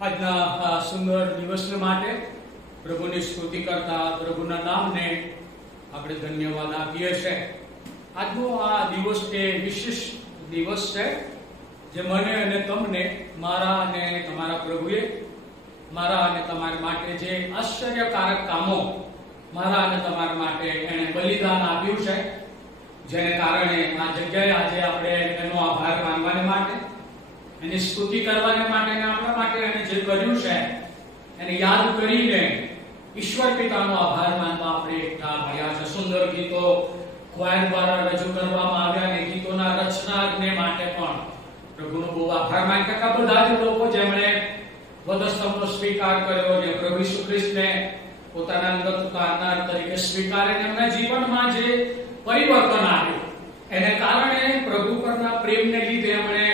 આજના આ સુંદર દિવસને માટે પ્રભુની સ્તુતિ કરતા પ્રભુના નામને આપણે ધન્યવાદ આપીએ છીએ। આજનો આ દિવસ એ વિશેષ દિવસ છે જે મને અને તમને મારા અને તમારા પ્રભુએ મારા અને તમારા માટે જે આશ્ચર્યકારક કામો મારા અને તમારા માટે એણે બલિદાન આપ્યું છે, જેને કારણે આ જગ્યાએ આજે આપણે એનો આભાર માનવાને માટે, એની સ્તુતિ કરવાને માટે અને આપણા માટે એને જે કર્યું છે એને યાદ કરીને ઈશ્વર પિતાનો આભાર માનવા આપણે એકઠા થયા છે। સુંદર ગીતો ક્વાયર દ્વારા રજૂ કરવામાં આવ્યા અને ગીતોના રચનાને માટે પણ પ્રભુનો બહુ આભાર માનતા હતા બધા જ લોકો જેમણે વધસ્તંભનો સ્વીકાર કર્યો અને પ્રભુ ઈસુ ખ્રિસ્તને પોતાના અંગત ઉતારનાર તરીકે સ્વીકારીને એમના જીવનમાં જે પરિવર્તન આવ્યું એને કારણે પ્રભુ પરના પ્રેમને લીધે એમણે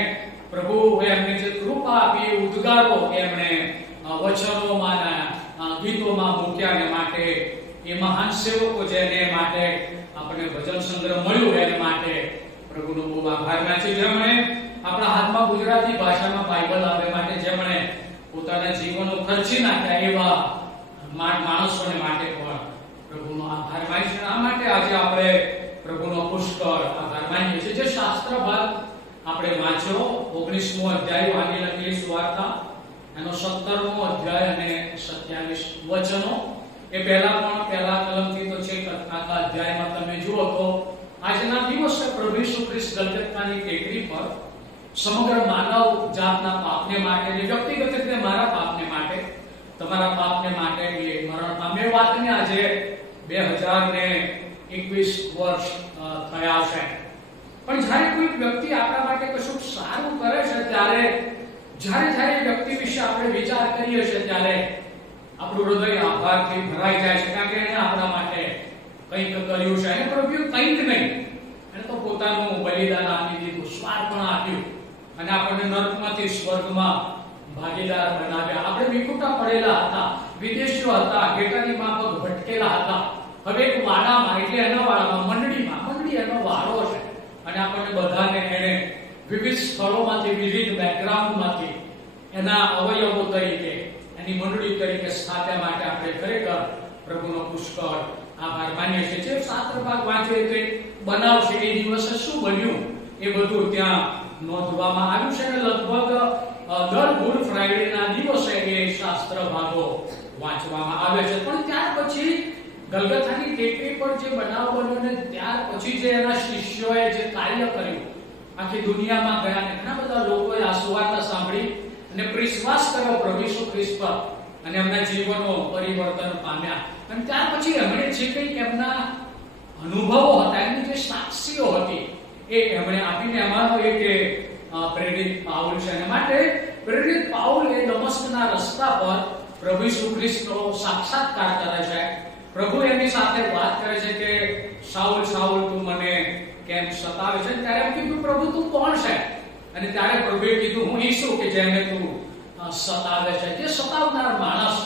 પ્રભુ એમને જે કૃપા આપી ઉદ્ગારો એમણે વચનોમાં ગીતોમાં મૂક્યાને માટે એ મહાન સેવકો જેને માટે આપણે ભજન સંગ્રહ મળ્યું એને માટે પ્રભુનો બહુ આભાર માનીએ। જેમણે આપણા હાથમાં ગુજરાતી ભાષામાં બાઇબલ આવે માટે જેમણે પોતાના જીવનો ખર્ચી નાખ્યા એવા માણસોને માટે પણ પ્રભુનો આભાર માનીએ। આ માટે આજે આપણે પ્રભુનો પુષ્કળ આભાર માનીએ છીએ। જે શાસ્ત્ર ભાગ આપણે વાંચ્યો 19મો અધ્યાય વાંચી લખેલી સુવાર્તા એનો 17મો અધ્યાય અને 27 વચનો એ પહેલા કલમથી તો છે આખા અધ્યાયમાં તમે જુઓ તો આજના દિવસે પ્રભુ ઈસુ ખ્રિસ્ત ગલગથાની ટેકરી પર સમગ્ર માનવ જાતના પાપને માટે અને વ્યક્તિગત રીતે મારા પાપને માટે, તમારા પાપને માટે એ મરણ પામ્યો। વાતને આજે 2021 વર્ષ થયા છે, પણ જ્યારે કોઈ વ્યક્તિ આપણા માટે કશું સારું કરે છે ત્યારે જ્યારે વ્યક્તિ વિશે આપણે વિચાર કરીએ છીએ ત્યારે આપણું હૃદય આભારથી ભરાઈ જાય છે, કારણ કે એને આપણા માટે કંઈક કર્યું છે। એને પ્રભુએ કંઈક નહીં, એને તો પોતાનું બલિદાન આપી દીધું, સ્વાર્પણ આપ્યું અને આપણને નરકમાંથી સ્વર્ગમાં ભાગીદાર બનાવ્યા। આપણે વિખૂટા પડેલા હતા, વિદેશીઓ હતા, ઘેટાની માફક ભટકેલા હતા, હવે એક વાડામાં એટલે એના વાડામાં મંડળી એનો વાડો છે અને આપણને બધાને એને વિવિધ સ્થળોમાંથી વિવિધ બેકગ્રાઉન્ડમાંથી એના અવયવો તરીકે એની મંડળી તરીકે સ્થાપ્યા માટે આપણે ખરેખર પ્રભુનો પુષ્કળ આભાર માનીએ છીએ। જે શાસ્ત્ર ભાગ વાંચીએ તે બનાવશે એ દિવસે શું બન્યું એ બધું ત્યાં નોંધવામાં આવ્યું છે અને લગભગ દર ગુડ ફ્રાઈડેના દિવસે એ શાસ્ત્ર ભાગો વાંચવામાં આવે છે। પણ ત્યાર પછી ગલગથાની ટેકરી પર જે બનાવ બન્યો ને ત્યાર પછી જે એના શિષ્યોએ જે કાર્ય કર્યું, આખી દુનિયામાં ગયા અને ઘણા બધા લોકોએ આ સુવાર્તા સાંભળી અને વિશ્વાસ કર્યો પ્રભુ ઈસુ ખ્રિસ્ત પર અને એમના જીવનો પરિવર્તન પામ્યા। અને ત્યાર પછી એમણે જે કંઈક એમના અનુભવો હતા, એમની જે સાક્ષીઓ હતી એ એમણે આપીને એમાંનો એક પ્રેરિત પાઉલ છે અને માટે પ્રેરિત પાઉલ એ દમસ્કના રસ્તા પર પ્રભુ ઈસુ ખ્રિસ્તનો સાક્ષાત્કાર કરે છે। પ્રભુ એની સાથે વાત કરે છે કે શાઉલ શાઉલ તું મને કેમ સતાવે છે? ત્યારે એમ કીધું પ્રભુ તું કોણ છે? અને ત્યારે પ્રભુએ કીધું હું ઈસુ કે જેને તું સતાવે છે, જે સતાવનાર માણસ।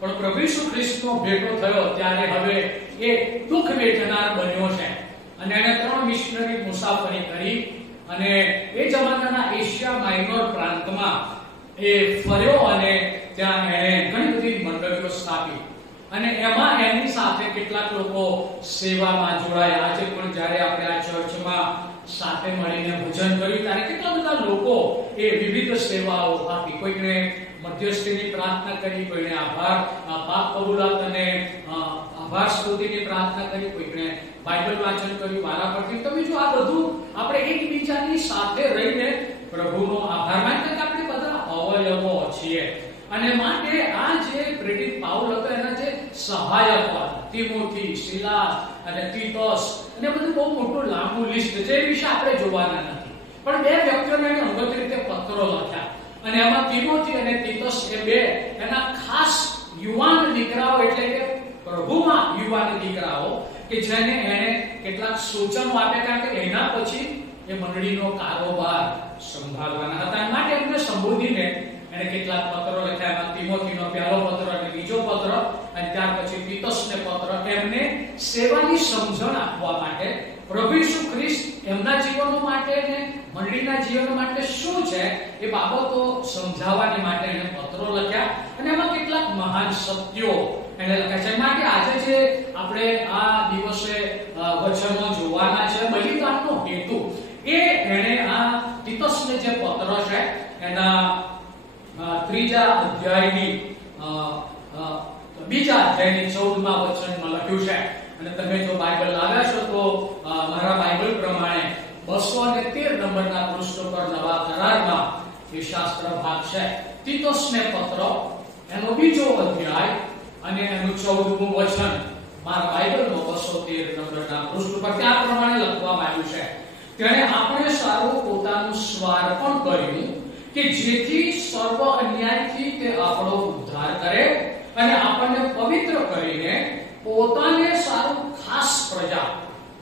પણ પ્રભુ ઈસુ ખ્રિસ્તનો ભેટો થયો ત્યારે હવે એ દુઃખ વેઠનાર બન્યો છે અને એને 3 મિશનરી મુસાફરી કરી અને એ જમાનાના એશિયા માઇનોર પ્રાંતમાં એ ફર્યો અને ત્યાં એણે ઘણી બધી મંડળીઓ સ્થાપી અને એમાં એની સાથે કેટલાક લોકો સેવામાં જોડાયા। આજે પણ જ્યારે આપણે આ ચર્ચમાં સાથે મળીને ભજન કર્યું ત્યારે કેટલા બધા લોકો એ વિવિધ સેવાઓ આપી, કોઈને મધ્યસ્થીની પ્રાર્થના કરી, કોઈને પાપ કબૂલાત અને આભાર સ્તુતિની પ્રાર્થના કરી, કોઈને બાઇબલ વાંચન કર્યું વારા પરથી। તમે જો આ બધું આપણે એકબીજાની સાથે રહીને પ્રભુનો આભાર માનીએ કે આપણે બધા અવયવો છીએ અને માટે આ જે પ્રેરિત પાઉલ હતો એના જે સહાયક તિમોથી, સિલાસ અને તીતસ અને બધું બહુ મોટું લાંબુ લિસ્ટ છે, એ વિશે આપણે જોવાના નથી, પણ 2 વ્યક્તિઓને એને અંગત રીતે પત્રો લખ્યા અને એમાં તિમોથી અને તીતસ એ 2 એના ખાસ યુવાન દીકરાઓ એટલે કે પ્રભુમાં યુવાન દીકરાઓ કે જેને એને કેટલાક સૂચનો આપ્યા, કારણ કે એના પછી એ મંડળીનો કારોબાર સંભાળવાના હતા માટે એમને સંબોધીને એને કેટલાક પત્રો લખ્યા। એમાં તિમોથીનો પહેલો પત્ર અને બીજો પત્ર અને ત્યાર પછી તીતસને પત્ર એમને સેવાની સમજણ આપવા માટે પ્રભુ ઈસુ ખ્રિસ્ત એમના જીવનો માટે અને મંડળીના જીવન માટે શું છે એ બાબતો સમજાવવાની માટે એને પત્રો લખ્યા અને એમાં કેટલાક મહાન સત્યો એને લખ્યા છે. માટે આજે જે આપણે આ દિવસે વચનો જોવાના છે, બલિદાનનો હેતુ, એ એને આ તીતસને જે પત્ર છે એના 3જા અધ્યાયની 2જા અધ્યાયની 14મા વચનમાં લખ્યું છે. અને તમે જો બાઇબલ લાવ્યા છો તો મારા બાઇબલ પ્રમાણે 213 નંબરના પૃષ્ઠ પર નવા કરારમાં એ શાસ્ત્ર ભાગ છે. તીતસને પત્ર એનો 2જો અધ્યાય અને એનું 14મું વચન મારા બાઇબલમાં 213 નંબરના પૃષ્ઠ પર ત્યાં પ્રમાણે લખવામાં આવ્યું છે. તેણે આપણે સારું પોતાનું સ્વાર્પણ કર્યું કે જેથી સર્વ અન્યાયથી તે આપણો ઉદ્ધાર કરે અને આપણને પવિત્ર કરીને પોતાને સારું ખાસ પ્રજા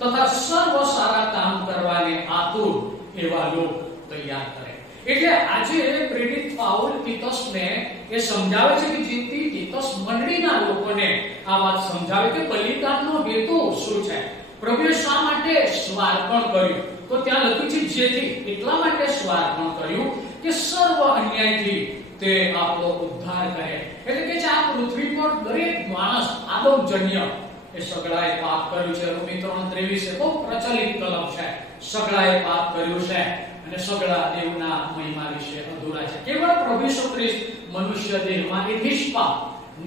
તથા સર્વ સારા કામ કરવાને આતુર એવા લોક તૈયાર કરે. એટલે આજે પ્રેરિત પાઉલ તીતસને એ સમજાવે છે કે જેથી તીતસ મંડળીના લોકોને આ વાત સમજાવે કે બલિદાનનો હેતુ શું છે, પ્રભુએ શા માટે સ્વાર્પણ કર્યું. તો ત્યાં લખ્યું છે જેથી, એટલા માટે સ્વાર્પણ કર્યું કે સર્વ અન્યાયથી તે આપણો ઉદ્ધાર કરે. એટલે કે આ પૃથ્વી પર દરેક માણસ આદમજન્ય એ સગળાએ પાપ કર્યું છે. રોમી 3:23 એ બહુ પ્રચલિત કલમ છે. સગળાએ પાપ કર્યું છે અને સગળા દેવના મહિમા વિશે અધૂરા છે. કેવળ પ્રભુ ઈસુ ખ્રિસ્ત મનુષ્ય દેહમાં એ નિષ્પાપ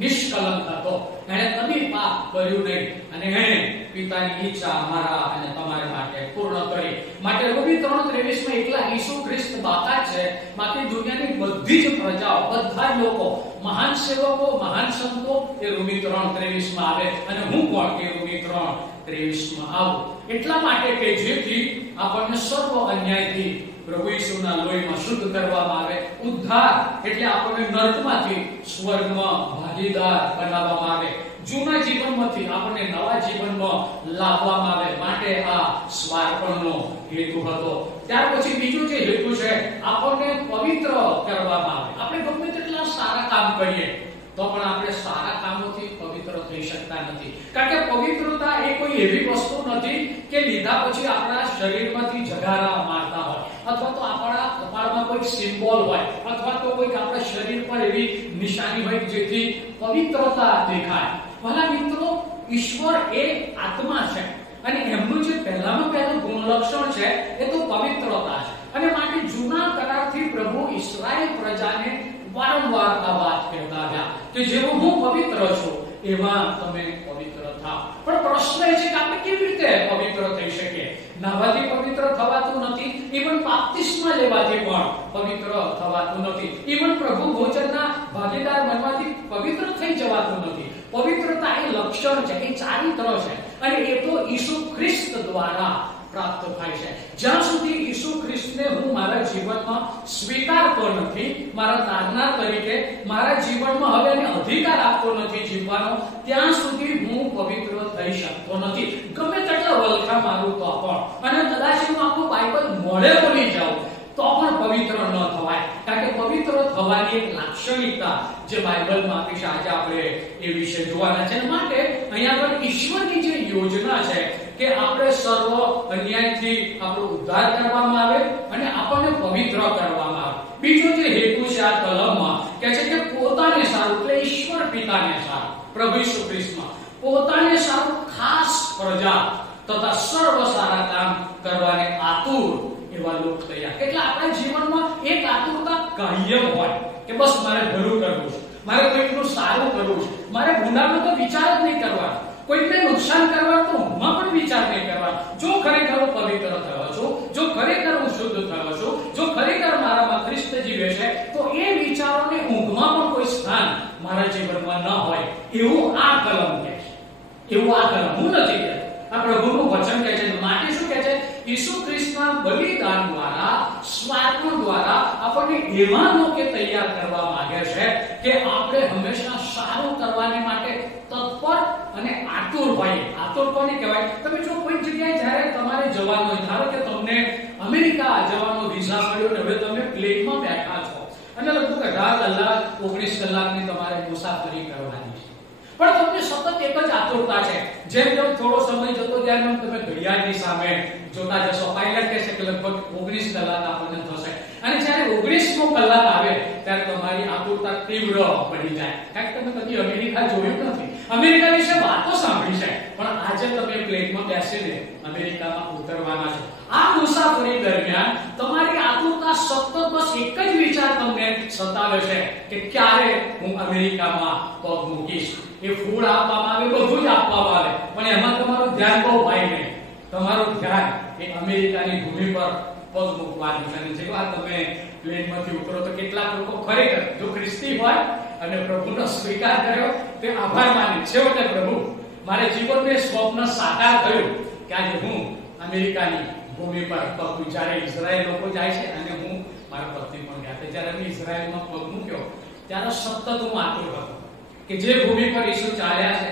નિષ્કલંક હતો. એણે કદી પાપ કર્યું નહીં અને એણે પિતાની ઈચ્છા અમારા અને તમારા માટે પૂર્ણ કરી. માટે રોમી 3:23 એકલા ઈસુ ખ્રિસ્ત બાકાત છે. બાકી દુનિયાની બધી જ પ્રજાઓ, બધા લોકો, મહાન સેવકો, મહાન સંતો એ રોમી 3:23 આવે અને હું કોણ કે રોમી 3:23 આવું. એટલા માટે કે જેથી આપણને સર્વ અન્યાયથી પ્રભુ ઈસુના લોહીમાં શુદ્ધ કરવામાં આવે. ઉદ્ધાર એટલે આપણને નરકમાંથી સ્વર્ગમાં ભાગીદાર બનાવવામાં આવે. જૂના જીવનમાંથી આપણને નવા જીવનમાં લાવવામાં આવે. માટે આ સ્વાર્પણનો હેતુ હતો. ત્યાર પછી બીજું જે હેતુ છે, આપણને પવિત્ર કરવામાં આવે. આપણે ગમે તેટલા સારા કામ કરીએ તો પણ આપણે સારા કામોથી પવિત્ર થઈ શકતા નથી. કારણ કે પવિત્રતા એ કોઈ એવી વસ્તુ નથી કે લીધા પછી આપણા શરીરમાંથી જગારા મારતા હોય, અથવા તો આપણા કપાળમાં કોઈ સિમ્બોલ હોય, અથવા તો કોઈ આપણા શરીર પર એવી નિશાની હોય જેથી પવિત્રતા દેખાય. ભલા મિત્રો, ઈશ્વર એ આત્મા છે અને એમનું જે પહેલામાં પહેલું ગુણલક્ષણ છે એ તો પવિત્રતા છે. અને માટે જૂના કરારથી પ્રભુ ઇસ્રાએલ પ્રજાને વારંવાર આ વાત કહેતા રહ્યા કે જેવો હું પવિત્ર છું એવા તમે પવિત્ર થાઓ. પણ પ્રશ્ન એ છે કે આપણે કેવી રીતે પવિત્ર થઈ શકીએ? નાહવાથી પવિત્ર થવાતું નથી, ઈવન બાપ્તિસ્મા લેવાથી પણ પવિત્ર થવાતું નથી, ઈવન પ્રભુ ભોજનના ભાગીદાર બનવાથી પવિત્ર થઈ જવાતું નથી. પવિત્રતા એ લક્ષણ છે, એ ચારિત્ર છે અને એ તો ઈસુ ખ્રિસ્ત દ્વારા પ્રાપ્ત થાય છે. જ્યાં સુધી ઈસુ ખ્રિસ્તને હું મારા જીવનમાં સ્વીકારતો નથી, મારા તારનાર તરીકે મારા જીવનમાં હવે એને અધિકાર આપતો નથી જીવવાનો, ત્યાં સુધી હું પવિત્ર થઈ શકતો નથી. ગમે તેટલા વલખા મારું તો પણ, અને કદાચ હું આખું બાઇબલ મોઢે બોલી જાઉં તો પણ પવિત્ર ન થવાય. કારણ કે પવિત્ર થવાની એક લાક્ષણિકતા જે બાઇબલમાં આપી છે, આજે આપણે એ વિશે જોવાના છે. માટે અહીંયા પર ઈશ્વરની જે યોજના છે કે આપણે સર્વ અન્યાયથી આપણો ઉદ્ધાર કરવામાં આવે અને આપણને પવિત્ર કરવામાં આવે. બીજો જે હેતુ છે આ કલમમાં કે છે કે પોતાને સારું, એટલે ઈશ્વર પિતાને સારું, પ્રભુ ઈસુ ખ્રિસ્તમાં પોતાને સારું ખાસ પ્રજા તથા સર્વ સારા કામ કરવાને આતુર એવા લોક તૈયાર. એટલે આપણા જીવનમાં એક આતુરતા કાયમ હોય કે બસ મારે ભલું કરવું છે, મારે કોઈકનું સારું કરવું છે, મારે ગુનાનો તો વિચાર જ નહીં કરવાનો, કોઈને નુકસાન કરવાનો તો ઊંઘમાં પણ વિચાર નહીં કરવાનો. જો ખરેખર હું પવિત્ર થયો છું, જો ખરેખર હું શુદ્ધ થયો છું, જો ખરેખર મારામાં ખ્રિસ્ત જીવે છે, તો એ વિચારોને ઊંઘમાં પણ કોઈ સ્થાન મારા જીવનમાં ન હોય. એવું આ કલમ કહે છે, એવું આ કલમ હું નથી કહેતો, આ પ્રભુનું વચન કહે છે. માટે શું કહે છે? ઈસુ ખ્રિસ્તના બલિદાન દ્વારા, સ્વાર્પણ દ્વારા આપણને એવા લોકો તૈયાર કરવા માંગે છે કે આપણે હંમેશા સારું કરવાની માટે તત્પર અને આતુર હોઈએ. આતુર કોને કહેવાય? તમે જો કોઈ જગ્યાએ જ્યારે તમારે જવાનું હોય, ધારો કે તમને અમેરિકા જવાનો વિઝા મળ્યો ને હવે તમે પ્લેનમાં બેઠા છો અને લગભગ 18 કલાક 19 કલાકની તમારે મુસાફરી કરવાની છે, પણ તમને સતત એક જ આતુરતા છે. જેમ જેમ થોડો સમય જતો જાય એમ તમે ઘડિયાળની સામે જોતા જશો. પાયલટ કહે છે કે લગભગ 19 કલાક આપણને થશે, અને જ્યારે 19મો કલાક આવે ત્યારે તમારી આતુરતા તીવ્ર બની જાય. કારણ કે તમે કદી અમેરિકા જોયું નથી, અમેરિકા વિશે વાતો સાંભળી છે, પણ આજે તમે પ્લેનમાં બેસીને અમેરિકામાં ઉતરવાના છો. આ મુસાફરી દરમિયાન તમારી આતુરતા સતત બસ એક જ વિચાર તમને સતાવે છે કે ક્યારે હું અમેરિકામાં પગ મૂકીશ. એ ફૂડ આપવામાં આવે, બધું જ આપવામાં આવે, પણ એમાં તમારું ધ્યાન બહુ ભાઈ નહીં. તમારું ધ્યાન એ અમેરિકાની ભૂમિ પર પગ મૂકવાનું છે. અને જેવા તમે પ્લેનમાંથી ઉતરો તો કેટલાક લોકો ખરેખર જો ખ્રિસ્તી હોય અને પ્રભુનો સ્વીકાર કર્યો તે આભાર માને છે કે પ્રભુ મારે જીવનનું સ્વપ્ન સાકાર થયું કે આજે હું અમેરિકાની ભૂમિ પર પગ, જ્યારે ઇઝરાયલ લોકો જાય છે અને હું મારા પત્ની પણ ગયા હતા, જ્યારે અમે ઇઝરાયલમાં પગ મૂક્યો ત્યારે સતત હું આતુર હતો કે જે ભૂમિ પર ઈસુ ચાલ્યા છે,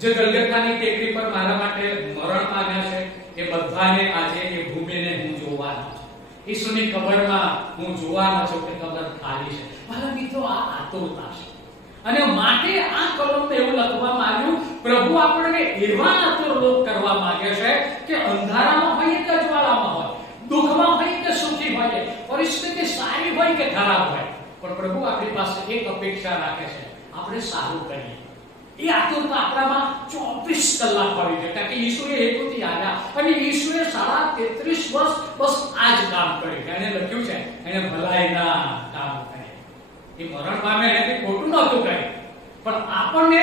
જે ગલગથાની ટેકરી પર મારા માટે મરણ પામ્યા છે, એ બધાને આજે એ ભૂમિને હું જોવાનો છું. ઈસુની કબરમાં હું જોવાનો છું કે કબર ખાલી છે. મારા મિત્રો, આ આતુરતા છે. અને માટે આ કલમમાં એવું લખવામાં આવ્યું, પ્રભુ આપણને એવા આતુર લોક કરવા માંગે છે કે અંધારામાં હોય કે જ્વાળામાં હોય, દુઃખમાં હોય કે સુખી હોય, પરિસ્થિતિ સારી હોય કે ખરાબ હોય, પણ પ્રભુ આપણી પાસે એક અપેક્ષા રાખે છે, આપણે સારું કરીએ. એ આતુરતા આપણામાં 24 કલાક હોય છે. કારણ કે ઈસુએ હેતુથી આવ્યા અને ઈસુએ 33 વર્ષ બસ આ જ કામ કર્યું. એને લખ્યું છે એને ભલાઈના કામ કર્યા. એ મરણ પામે એટલે ખોટું નહોતું કર્યું, પણ આપણને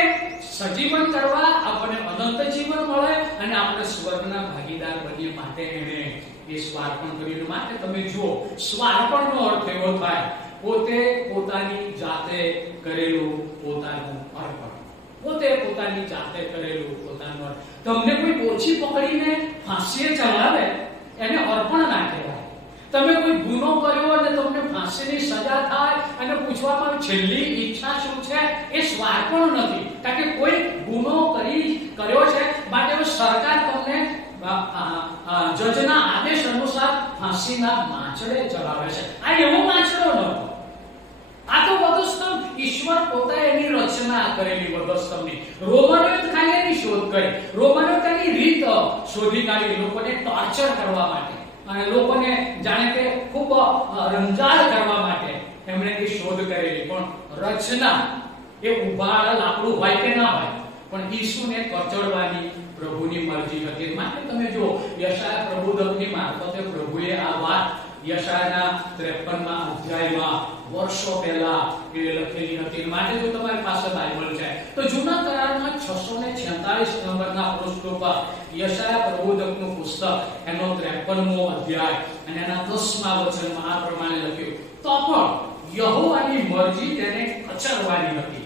સજીવન કરવા, આપણને અનંત જીવન મળે અને આપણે સ્વર્ગના ભાગીદાર બનીએ માટે એને એ સ્વાર્પણ કર્યું. માટે તમે જુઓ, સ્વાર્પણનો અર્થ એવો થાય પોતે પોતાની જાતે કરેલું પોતાનું અર્પણ. પોતે પોતાની જાતે કરેલું પોતાનું અર્પણ. તમને કોઈ ઓછી પકડીને ફાંસીએ ચડાવે એને અર્પણ ના કહેવાય. તમે કોઈ ગુનો કર્યો અને તમને ફાંસીની સજા થાય અને પૂછવામાં આવે છેલ્લી ઈચ્છા શું છે, એ સ્વાર્પણ નથી. કારણ કે કોઈ ગુનો કર્યો છે માટે સરકાર તમને જજના આદેશ અનુસાર ફાંસીના માંચડે ચડાવે છે. આ એવો માંચડો નહોતો. આ તો વધસ્તંભ ઈશ્વર પોતે એની રચના કરેલી વધસ્તંભની. રોમનોએ ખાલી એની શોધ કરી, રોમનોએ તેની રીત શોધી કાઢી લોકોને ટોર્ચર કરવા માટે અને લોકોને જાણે કે ખૂબ રંજાડ કરવા માટે એમણે એ શોધ કરેલી. પણ રચના એ ઉભા લાકડું હોય કે ના હોય, પણ ઈસુને કચડવાની પ્રભુની મરજી હતી. માટે તમે જો યશાયા પ્રભુદત્તની મારફતે પ્રભુએ આ વાત યશાયાના 53મા અધ્યાયમાં વર્ષો પહેલા એ લખેલી હતી. માટે જો તમારી પાસે બાઇબલ છે તો જૂના કરારમાં 646 નંબરના પૃષ્ઠ પર યશાયા પ્રભુદત્તનું પુસ્તક એનો 53મો અધ્યાય અને એના 10મા વચનમાં આ પ્રમાણે લખ્યું, તો પણ યહોવાની મરજી તેને કચરવાની હતી.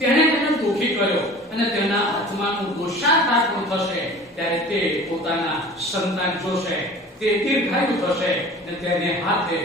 તેણે તેને દુખી કર્યો અને તેના આત્માનું દોષાર્પણ થશે ત્યારે તે પોતાના સંતાન જોશે, તે દીર્ઘાયુ થશે અને તેને હાથે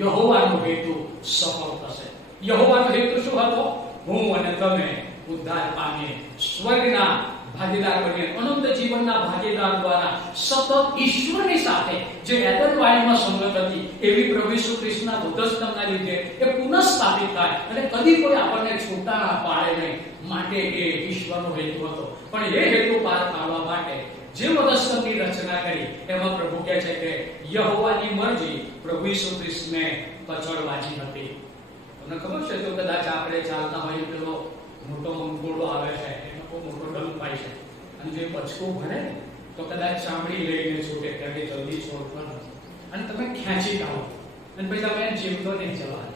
યહોવાનો હેતુ સફળ થશે. યહોવાનો હેતુ શું હતો? હું અને તમે ઉદ્ધાર પામીએ, સ્વર્ગના ભાગીદાર બનીએ, અનંત જીવનના ભાગીદાર દ્વારા સતત ઈશ્વરની સાથે જે એડન વાણીમાં સંગત હતી એવી પ્રભુ ઈસુ ખ્રિસ્તના વધસ્તંભના લીધે એ પુનઃસ્થાપિત થાય અને કદી કોઈ આપણને છૂટા ના પાડે નહીં. માટે એ ઈશ્વરનો હેતુ હતો. પણ એ હેતુ પાર પાડવા માટે જે વધસ્તંભની રચના કરી એમાં પ્રભુ કહે છે કે યહોવાની મરજી પ્રભુ ઈસુ ખ્રિસ્તને કચડવાની હતી. તમને ખબર છે તો કદાચ આપણે ચાલતા હોઈએ પેલો મોટો મંગોળો આવે છે, એનો બહુ મોટો ડંખ પાય છે અને જે બચકું ભરે તો કદાચ ચામડી લઈને છૂટે ત્યારે જલ્દી છોડતો નથી અને તમે ખેંચી કાઢો અને પછી તમે જીવતો નહીં ચલાવો,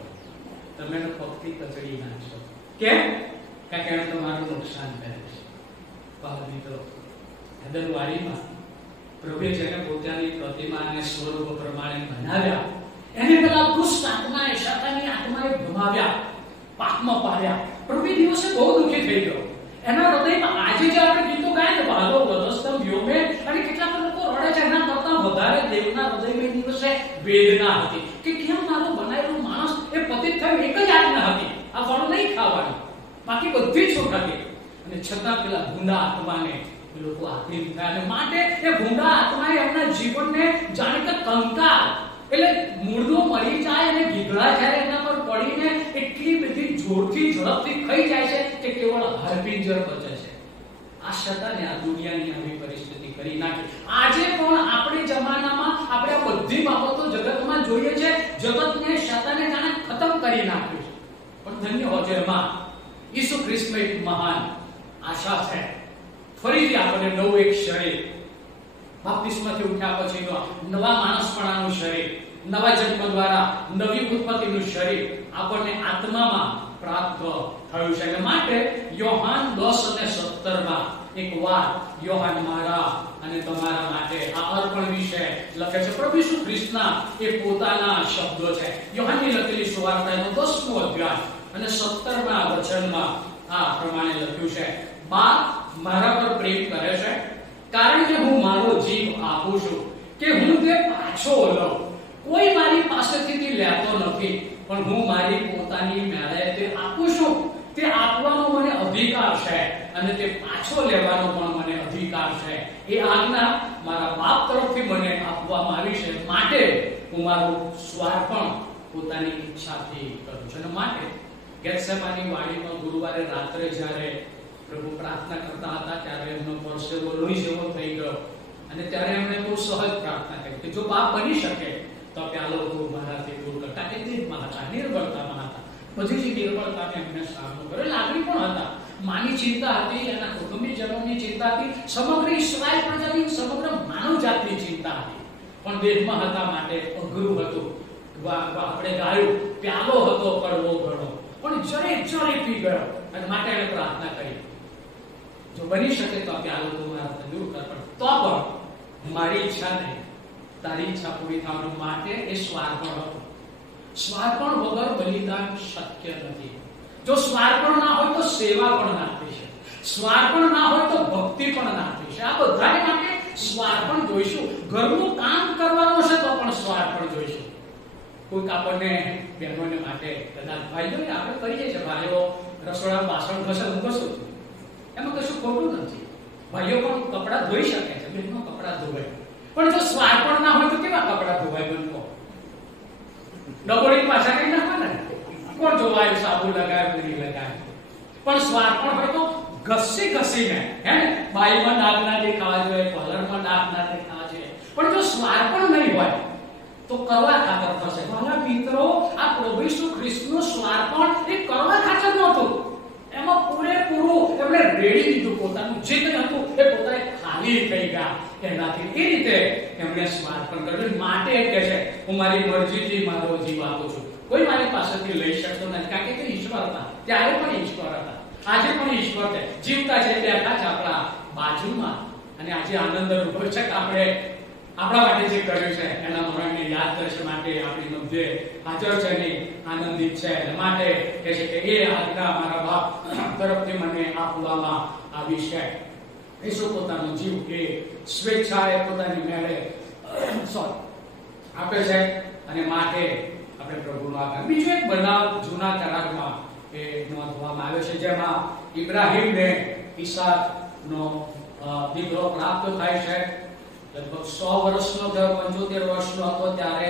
તમે એને પગથી કચડી નાખશો. કેમ? કારણ કે એને તમારું નુકસાન કરે છે. ભાવ મિત્રો, એડન વાડીમાં પ્રભુએ જેને પોતાની પ્રતિમાને સ્વરૂપ પ્રમાણે બનાવ્યા એને પેલા દુષ્ટ આત્માએ, શૈતાનની આત્માએ ભમાવ્યા, પાપમાં પાડ્યા. પ્રભુ દિવસે બહુ દુઃખી થઈ ગયો. એના હૃદયમાં આજે જે આપણે ગીતો ગાય ને બાલો વધસ્તંભ યોમે અને કેટલાક લોકો રડે છે, એના કરતા વધારે દેવના હૃદયમાં દિવસે વેદના હતી કે કેમ મારો બનાવેલો માણસ એ પતિત થયો. એક જ આજ્ઞા હતી, આ ફળ નહીં ખાવાનું, બાકી બધી છૂટ હતી. અને છતાં પેલા ભૂંડા આત્માને એ લોકો આધીન થયા અને માટે એ ભૂંડા આત્માએ એમના જીવનને જાણે કે કંકાળ એટલે મૂળનો મરી જાય અને ગીધડા જ્યારે એના પર પડીને એટલી બધી જોરથી ઝડપથી ખાઈ જાય છે કે કેવળ હાડપિંજર બચે છે. આ શેતાને આ દુનિયાની આવી પરિસ્થિતિ કરી નાખી. આજે પણ આપણે જમાનામાં આપણે બધી બાબતો જગતમાં જોઈએ છે. જગતને શેતાને જાણે ખતમ કરી નાખ્યું છે. પણ ધન્ય હો જે માં ઈસુ ખ્રિસ્તમાં એક મહાન આશા છે. ફરીથી આપણને નવું એક શરીર, બાપ્તિસ્માથી ઉઠ્યા પછીનો નવા માણસપણાનું શરીર, નવા જન્મ દ્વારા નવી ઉત્પત્તિનું શરીર આપણને આત્મામાં પ્રાપ્ત થયું છે. અને માટે યોહાન 10:17 માં એક વાત યોહાન મારા અને તમારા માટે આ અર્પણ વિશે લખે છે. પ્રભુ ઈસુ ખ્રિસ્તના એ પોતાના શબ્દો છે. યોહાનની લખેલી સુવાર્તાનો 10મો અધ્યાય અને 17મા વચનમાં આ પ્રમાણે લખ્યું છે, બાપ મારા પર પ્રેમ કરે છે કારણ કે હું મારો જીવ આપું છું કે હું તે પાછો લઉં. કોઈ મારી પાસેથી લેતો નથી, પણ હું મારી પોતાની મેળે તે આપું છું. તે આપવાનો મને અધિકાર છે અને તે પાછો લેવાનો પણ મને અધિકાર છે. એ આજ્ઞા મારા બાપ તરફથી મને આપવામાં આવી છે. માટે હું મારું સ્વાર્પણ પોતાની ઈચ્છાથી કરું છું. અને માટે ગેત્સેમાની વાડીમાં ગુરુવારે રાત્રે જ્યારે પ્રભુ પ્રાર્થના કરતા હતા ત્યારે એમનો પરસેવો લોહી જેવો થઈ ગયો. અને ત્યારે એમણે બહુ સહજ પ્રાર્થના કરી કે જો બાપ બની શકે તો પ્યાલો તું મારાથી દૂર કર. કારણ કે દિલમાં હતા, નિર્બળતામાં હતા. બધી જ નિર્બળતાને એમને સામનો કર્યો. લાગણી પણ હતા, માની ચિંતા હતી, એના કુટુંબીજનોની ચિંતા હતી, સમગ્ર ઈશ્વરાય પ્રજાની, સમગ્ર માનવ જાતની ચિંતા હતી. પણ દેહમાં હતા માટે અઘરું હતું. આપણે ગાયું પ્યાલો હતો કડવો ઘણો, પણ જરે જરે પી ગયો. અને માટે એને પ્રાર્થના કરી જો બની શકે તો પ્યાલો તું મારાથી દૂર કર. પણ તો પણ મારી ઈચ્છા નહીં, તારી ઈચ્છા પૂરી થવા માટે એ સ્વાર્પણ હતું. સ્વાર્પણ વગર બલિદાન શક્ય નથી. જો સ્વાર્પણ ના હોય તો સેવા પણ ના થઈ શકે. સ્વાર્પણ ના હોય તો ભક્તિ પણ ના થઈ શકે. આ બધાને માટે સ્વાર્પણ જોઈશું. ઘરનું કામ કરવાનું હશે તો પણ સ્વાર્પણ જોઈશું. કોઈક આપણને બહેનોને માટે કદાચ ભાઈઓ આપણે કરીએ છીએ, ભાઈઓ રસોડામાં વાસણ ઘસે, હું ઘસું છું, એમાં કશું ખોટું નથી. ભાઈઓ પણ કપડાં ધોઈ શકે છે, બહેનો કપડાં ધોવાય. પણ જો સ્વાર્પણ ના હોય તો કેવા કપડાં ધોવાય? બનકો ડબોડી પાછા કઈ નાખવા ને કોણ ધોવાય? સાબુ લગાય, પૂરી લગાય. પણ સ્વાર્પણ હોય તો ઘસી ઘસીને, હે ને, બાઈમાં ડાઘ ના દેખાવા જોઈએ, કલરમાં ડાઘ ના દેખાવા જોઈએ. પણ જો સ્વાર્પણ નહીં હોય તો કરવા ખાતર થશે. ભલા મિત્રો, આ પ્રભુ ઈસુ ખ્રિસ્તનું સ્વાર્પણ એ કરવા ખાતર નહોતું. એમાં પૂરેપૂરું એમણે રેડી દીધું. પોતાનું જે કંઈ હતું એ પોતાને ખાલી થઈ ગયા એનાથી. એ રીતે એમણે સ્વાર્પણ કર્યું. માટે કહે છે હું મારી મરજીથી મારો જીવ આપું છું. કોઈ મારી પાસેથી લઈ શકતો નથી. કારણ કે તે ઈશ્વર હતા, ત્યારે પણ ઈશ્વર હતા, આજે પણ ઈશ્વર છે. જીવતા છે બેઠા છે આપણા બાજુમાં. અને આજે આનંદ અનુભવ છે કે આપણે આપણા માટે જે કર્યું છે એના મરણને યાદ કરશે માટે આપણી મધ્યે હાજર છે ને આનંદિત છે. અને માટે કહે છે કે એ આજ્ઞા મારા બાપ તરફથી મને આપવામાં આવી છે. ઈસુ પોતાનો જીવ એ સ્વેચ્છાએ પોતાની મેળે આપે છે. અને માટે આપણે પ્રભુનો આભાર. બીજો એક બનાવ જૂના કરારમાં એ નોંધવામાં આવ્યો છે, જેમાં ઇબ્રાહીમને ઈસાકનો દીકરો પ્રાપ્ત થાય છે. લગભગ 100 વર્ષનો થયો, 75 વર્ષનો હતો ત્યારે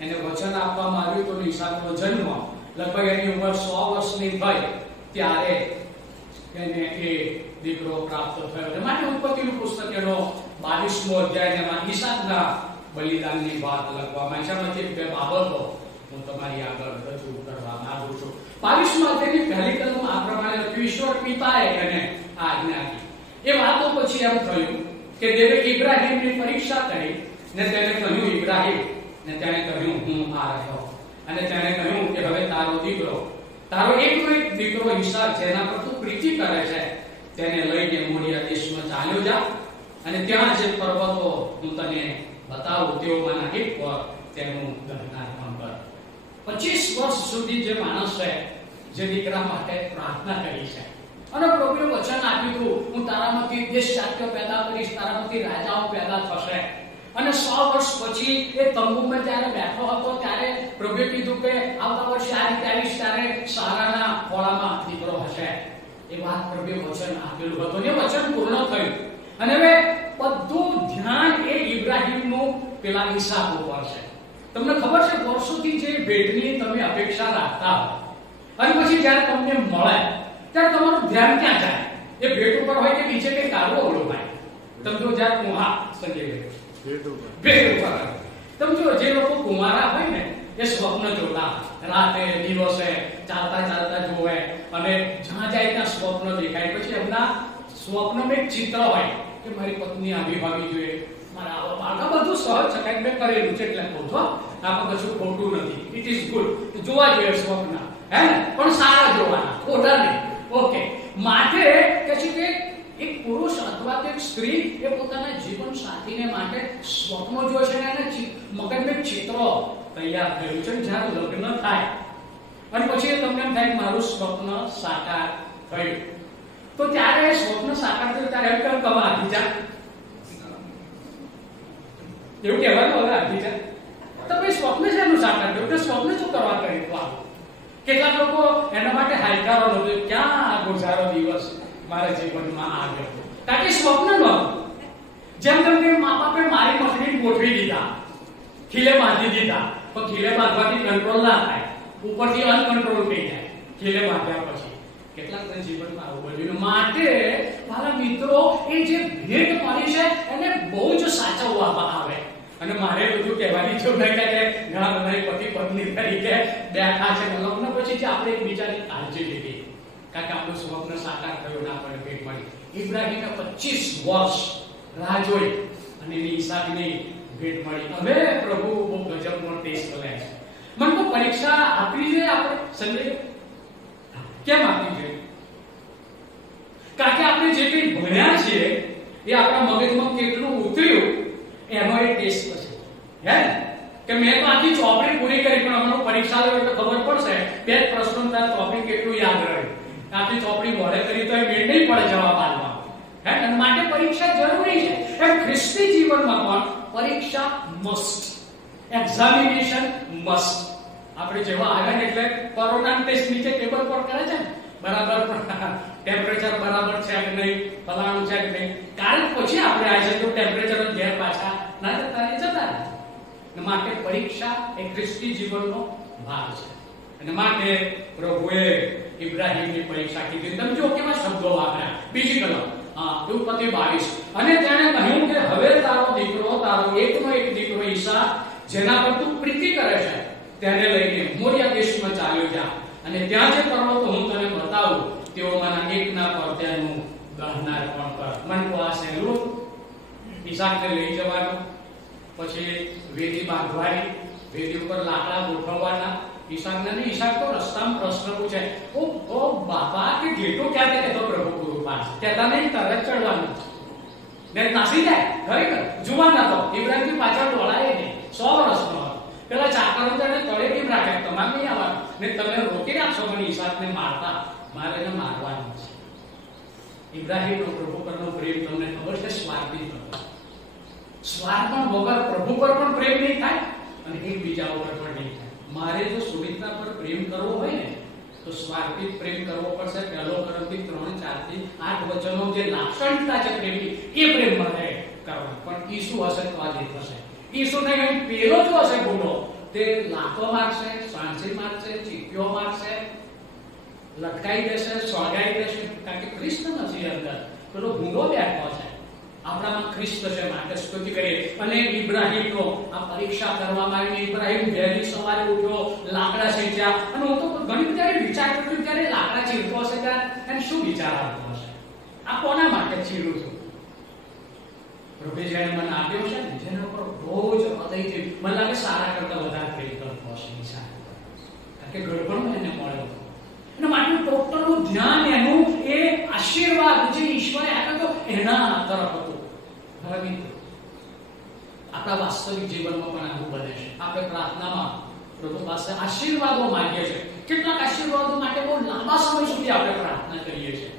એને વચન આપવામાં આવ્યું હતું. ઈસાકનો જન્મ લગભગ એની ઉંમર 100 વર્ષની થઈ ત્યારે એને એ દીકરો પ્રાપ્ત થયો. માટે ઉત્પત્તિનું પુસ્તક એનો 22મો અધ્યાય, જેમાં ઈસાકના બલિદાનની વાત લખવામાં છે. એમાંથી બે બાબતો હું તમારી આગળ રજૂ કરવા માંગુ છું. 22મા અધ્યાયની પહેલી કલમ આ પ્રમાણે લખ્યું, ઈશ્વર પિતાએ એને આજ્ઞા આપી. એ વાતો પછી એમ થયું કે દેવે ઇબ્રાહીમની પરીક્ષા કરી ને તેને કહ્યું ઇબ્રાહીમ, ને તેને કહ્યું હું આ રહ્યો. અને તેને કહ્યું કે હવે તારો દીકરો, તારો એકનો એક દીકરો ઈસાક, જેના પર તું પ્રીતિ કરે છે, તેને લઈને મોરિયા દેશમાં ચાલ્યો જા. અને ત્યાં જે પર્વતો હું તને બતાવું તેઓમાંના એક પર તેનું દહનાર્પણ કર. 25 વર્ષ સુધી જે માણસ છે, જે દીકરા માટે પ્રાર્થના કરી છે, અને પ્રભુએ વચન આપ્યું હતું હું તારામાંથી દેશ જાતિઓ પેદા કરીશ, તારામાંથી રાજાઓ પેદા થશે. અને 100 વર્ષ પછી એ તંબુમાં જ્યારે બેઠો હતો ત્યારે પ્રભુએ કીધું કે આવતા વર્ષે આ રીતે આવીશ, ત્યારે સારાના ખોળામાં દીકરો હશે. એ વાત પ્રભુએ વચન આપેલું હતું, એ વચન પૂર્ણ થયું. અને હવે બધું ધ્યાન એ ઇબ્રાહીમનું પેલા ઈસાક ઉપર છે. તમને ખબર છે, વર્ષોથી જે ભેટની તમે અપેક્ષા રાખતા હો અને પછી જ્યારે તમને મળે ત્યારે તમારું ધ્યાન ક્યાં જાય? એ ભેટ ઉપર હોય કે નીચે કઈ કાઢવો ઓળો ભાઈ તમે જો જ્યાં કુહા સંજય ભેટ ઉપર તમે જો જે લોકો કુમારા હોય ને એ સ્વપ્ન જોતા રાતે દિવસે ચાલતા ચાલતા જોવે અને જ્યાં જાય ત્યાં સ્વપ્ન દેખાય પછી એમના સ્વપ્નમાં એક ચિત્ર હોય કે મારી પત્ની આવી ભાવી જોઈએ મારા આવા બધું સહજ શકાય મેં કરેલું છે એટલે કહું છું આમાં કશું ખોટું નથી ઇટ ઇઝ ગુડ જોવા જોઈએ સ્વપ્ન હે પણ સારા જોવાના ખોટા નહીં ઓકે માટે કે છે કે એક પુરુષ અથવા એક સ્ત્રી એ પોતાના જીવન સાથીને માટે સ્વપ્નો જોશે ને એને મગજમાં ચિત્રો તૈયાર કર્યું છે જ્યારે લગ્ન થાય અને પછી તમને એમ થાય કે મારું સ્વપ્ન સાકાર થયું તો ત્યારે સ્વપ્ન સાકાર થયું ત્યારે એમ કેમ કવા આધી જા એવું કહેવાનું હવે આધી જા તો ભાઈ સ્વપ્ન છે એનું સાકાર થયું એટલે સ્વપ્ન શું કરવા કર્યું તો કેટલાક લોકો એના માટે હાઈકારો નહોતું ક્યાં ગુજારો દિવસ મારા જીવનમાં આવ્યો કારણ કે સ્વપ્ન નહોતું જેમ કે મા બાપે મારી મછલી ગોઠવી દીધા ખીલે બાંધી દીધા પણ ખીલે બાંધવાથી કંટ્રોલ ના થાય ઉપરથી અનકંટ્રોલ થઈ જાય ખીલે બાંધ્યા પછી કેટલાક જીવનમાં આવું બન્યું માટે મારા મિત્રો એ જે ભેટ મળી છે એને બહુ જ સાચવવામાં આવે અને મારે બધું કહેવાની જરૂર નહીં કે ઘણા બધા પતિ પત્ની તરીકે બેઠા છે લગ્ન પછી જે આપણે એકબીજાની કાળજી લીધી કારણ કે આપણું સ્વપ્ન સાકાર થયો ના પડે ભેટ મળી ઇબ્રાહીમને 25 વર્ષ રાહ જોઈ અને ઈસાકની ભેટ મળી હવે પ્રભુ બહુ ગજબનો ટેસ્ટ લે છે મને તો પરીક્ષા આપવી જોઈએ આપણે સંજય કેમ આપવી જોઈએ કારણ કે આપણે જે કંઈ ભણ્યા છે એ આપણા મગજમાં કેટલું ઉતર્યું એનો એક ટેસ્ટ છે હે કે મેં તો આખી ચોપડી પૂરી કરી પણ હમણાં પરીક્ષા લે એટલે ખબર પડશે બે જ પ્રશ્નો તાર ચોપડી કેટલું યાદ રહ્યું આખી ચોપડી મોડે કરી તો એ મેળ નહીં પડે જવાબ આપવા હે અને માટે પરીક્ષા જરૂરી છે એમ ખ્રિસ્તી જીવનમાં પણ પરીક્ષા મસ્ટ એક્ઝામિનેશન મસ્ટ આપણે જેવા આવ્યા એટલે કોરોના ટેસ્ટ નીચે ટેબલ પર કરે છે બરાબર ટેમ્પરેચર બરાબર છે કે નહીં ફલાણું છે કે નહીં કારણ પછી આપણે આવી છે તો ટેમ્પરેચર ઘેર પાછા ના જતા જતા માટે પરીક્ષા એ ખ્રિસ્તી જીવનનો ભાગ છે અને માટે પ્રભુએ ઇબ્રાહીમની પરીક્ષા કીધી તમે જો કેવા શબ્દો વાપર્યા બીજી કલમ ઉત્પત્તિ 22 અને તેણે કહ્યું કે હવે તારો દીકરો તારો એકનો એક દીકરો ઈસાક જેના પર તું પ્રીતિ કરે છે તેને લઈને મોરિયા દેશમાં ચાલ્યો જા અને ત્યાં જે પર્વતો હું તને બતાવું તેઓમાંના એકના પર તેનું દહનાર્પણ કર મન કો આ સહેલું ઈસાકને લઈ જવાનું પછી વેદી બાંધવાની વેદી ઉપર લાકડા ગોઠવવાના ઈસાક તો રસ્તામાં પ્રશ્ન પૂછે ઓ બાપા કે ગેટો ક્યાં તે તો પ્રભુ ગુરુ પાસ કહેતા નહીં તરત ચડવાનું ને નાસી જાય ખરેખર જુવાના તો ઇબ્રાહીમ પાછળ દોડાય નહીં 100 વર્ષનો હતો પેલા ચાકરો તેને તળે કેમ રાખે તમારે નહીં આવવાનું ને તમે રોકી રાખશો મને ઈસાકને મારતા મારે એને મારવાનું છે ઇબ્રાહીમનો પ્રભુ પરનો પ્રેમ તમને ખબર છે સ્વાર્થી હતો સ્વાર્થ પણ વગર પ્રભુ પર પણ પ્રેમ નહીં થાય અને એકબીજા ઉપર પણ નહીં થાય મારે જો સુમિત્રા પર પ્રેમ કરવો હોય ને તો સ્વાર્થી પ્રેમ કરવો પડશે પહેલો કરમથી 3 4 થી 8 વચનો જે લાક્ષણિકતા છે પ્રેમની એ પ્રેમ મારે કરવો પણ ઈસુ હશે તો આ જ થશે ઈસુ નહીં પેલો જો હશે ગુનો તે લાતો મારશે સાંસી મારશે ચીક્યો મારશે લટકાઈ દેશે સોગાઈ દેશે કારણ કે ખ્રિસ્ત નથી અંદર પેલો ગુનો બેઠો છે આપણામાં ખ્રિસ્ત છે માટે સ્તુતિ કરીએ અને ઇબ્રાહીમનો આ પરીક્ષા કરવામાં આવી ઇબ્રાહીમ વહેલી સવારે ઉઠ્યો લાકડા ચીર્યા અને હું તો ઘણી બધી વિચાર કર્યો ત્યારે લાકડા ચીરતો હશે ત્યારે એને શું વિચાર આવતો હશે આ કોના માટે ચીરું છું પ્રભુ જેણે મને આપ્યો છે ને જેના પર રોજ હૃદયથી મને લાગે સારા કરતા વધારે પ્રેમ કરતો હશે ઈચ્છા કારણ કે ગડબડમાં એને મળ્યો હતો અને માટે ટોટલનું ધ્યાન એનું એ આશીર્વાદ જે ઈશ્વરે આપ્યો તો એના તરફ હતું આપણા વાસ્તવિક જીવનમાં પણ આવું બને છે આપણે પ્રાર્થનામાં પ્રભુ પાસે આશીર્વાદો માંગીએ છીએ કેટલાક આશીર્વાદો માટે બહુ લાંબા સમય સુધી આપણે પ્રાર્થના કરીએ છીએ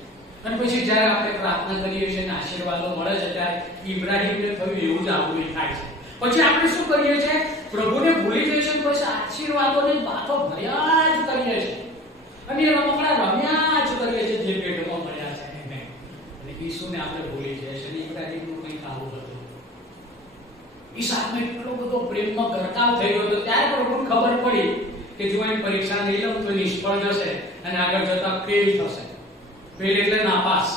અને પછી જ્યારે આપણે પ્રાર્થના કરીએ છીએ અને આશીર્વાદો મળે છે ત્યારે ઇબ્રાહીમને થયું એવું જ આપણું થાય છે પછી આપણે શું કરીએ છીએ પ્રભુને ભૂલી જઈએ છીએ પછી આશીર્વાદોની વાતો ભર્યા જ કરીએ છીએ અને એ રમકડા રમ્યા જ કરીએ છીએ જે પેટમાં મળ્યા છે એને અને ઈસુને આપણે ભૂલી જઈએ છીએ અને ઇબ્રાહીમનું કંઈક આવું હતું ઈસાકને એટલો બધો પ્રેમમાં ગરકાવ થઈ ગયો હતો ત્યારે પ્રભુને ખબર પડી કે જો એમ પરીક્ષા નહીં લઉં તો નિષ્ફળ જશે અને આગળ જતા ફેલ થશે ફેલ એટલે નાપાસ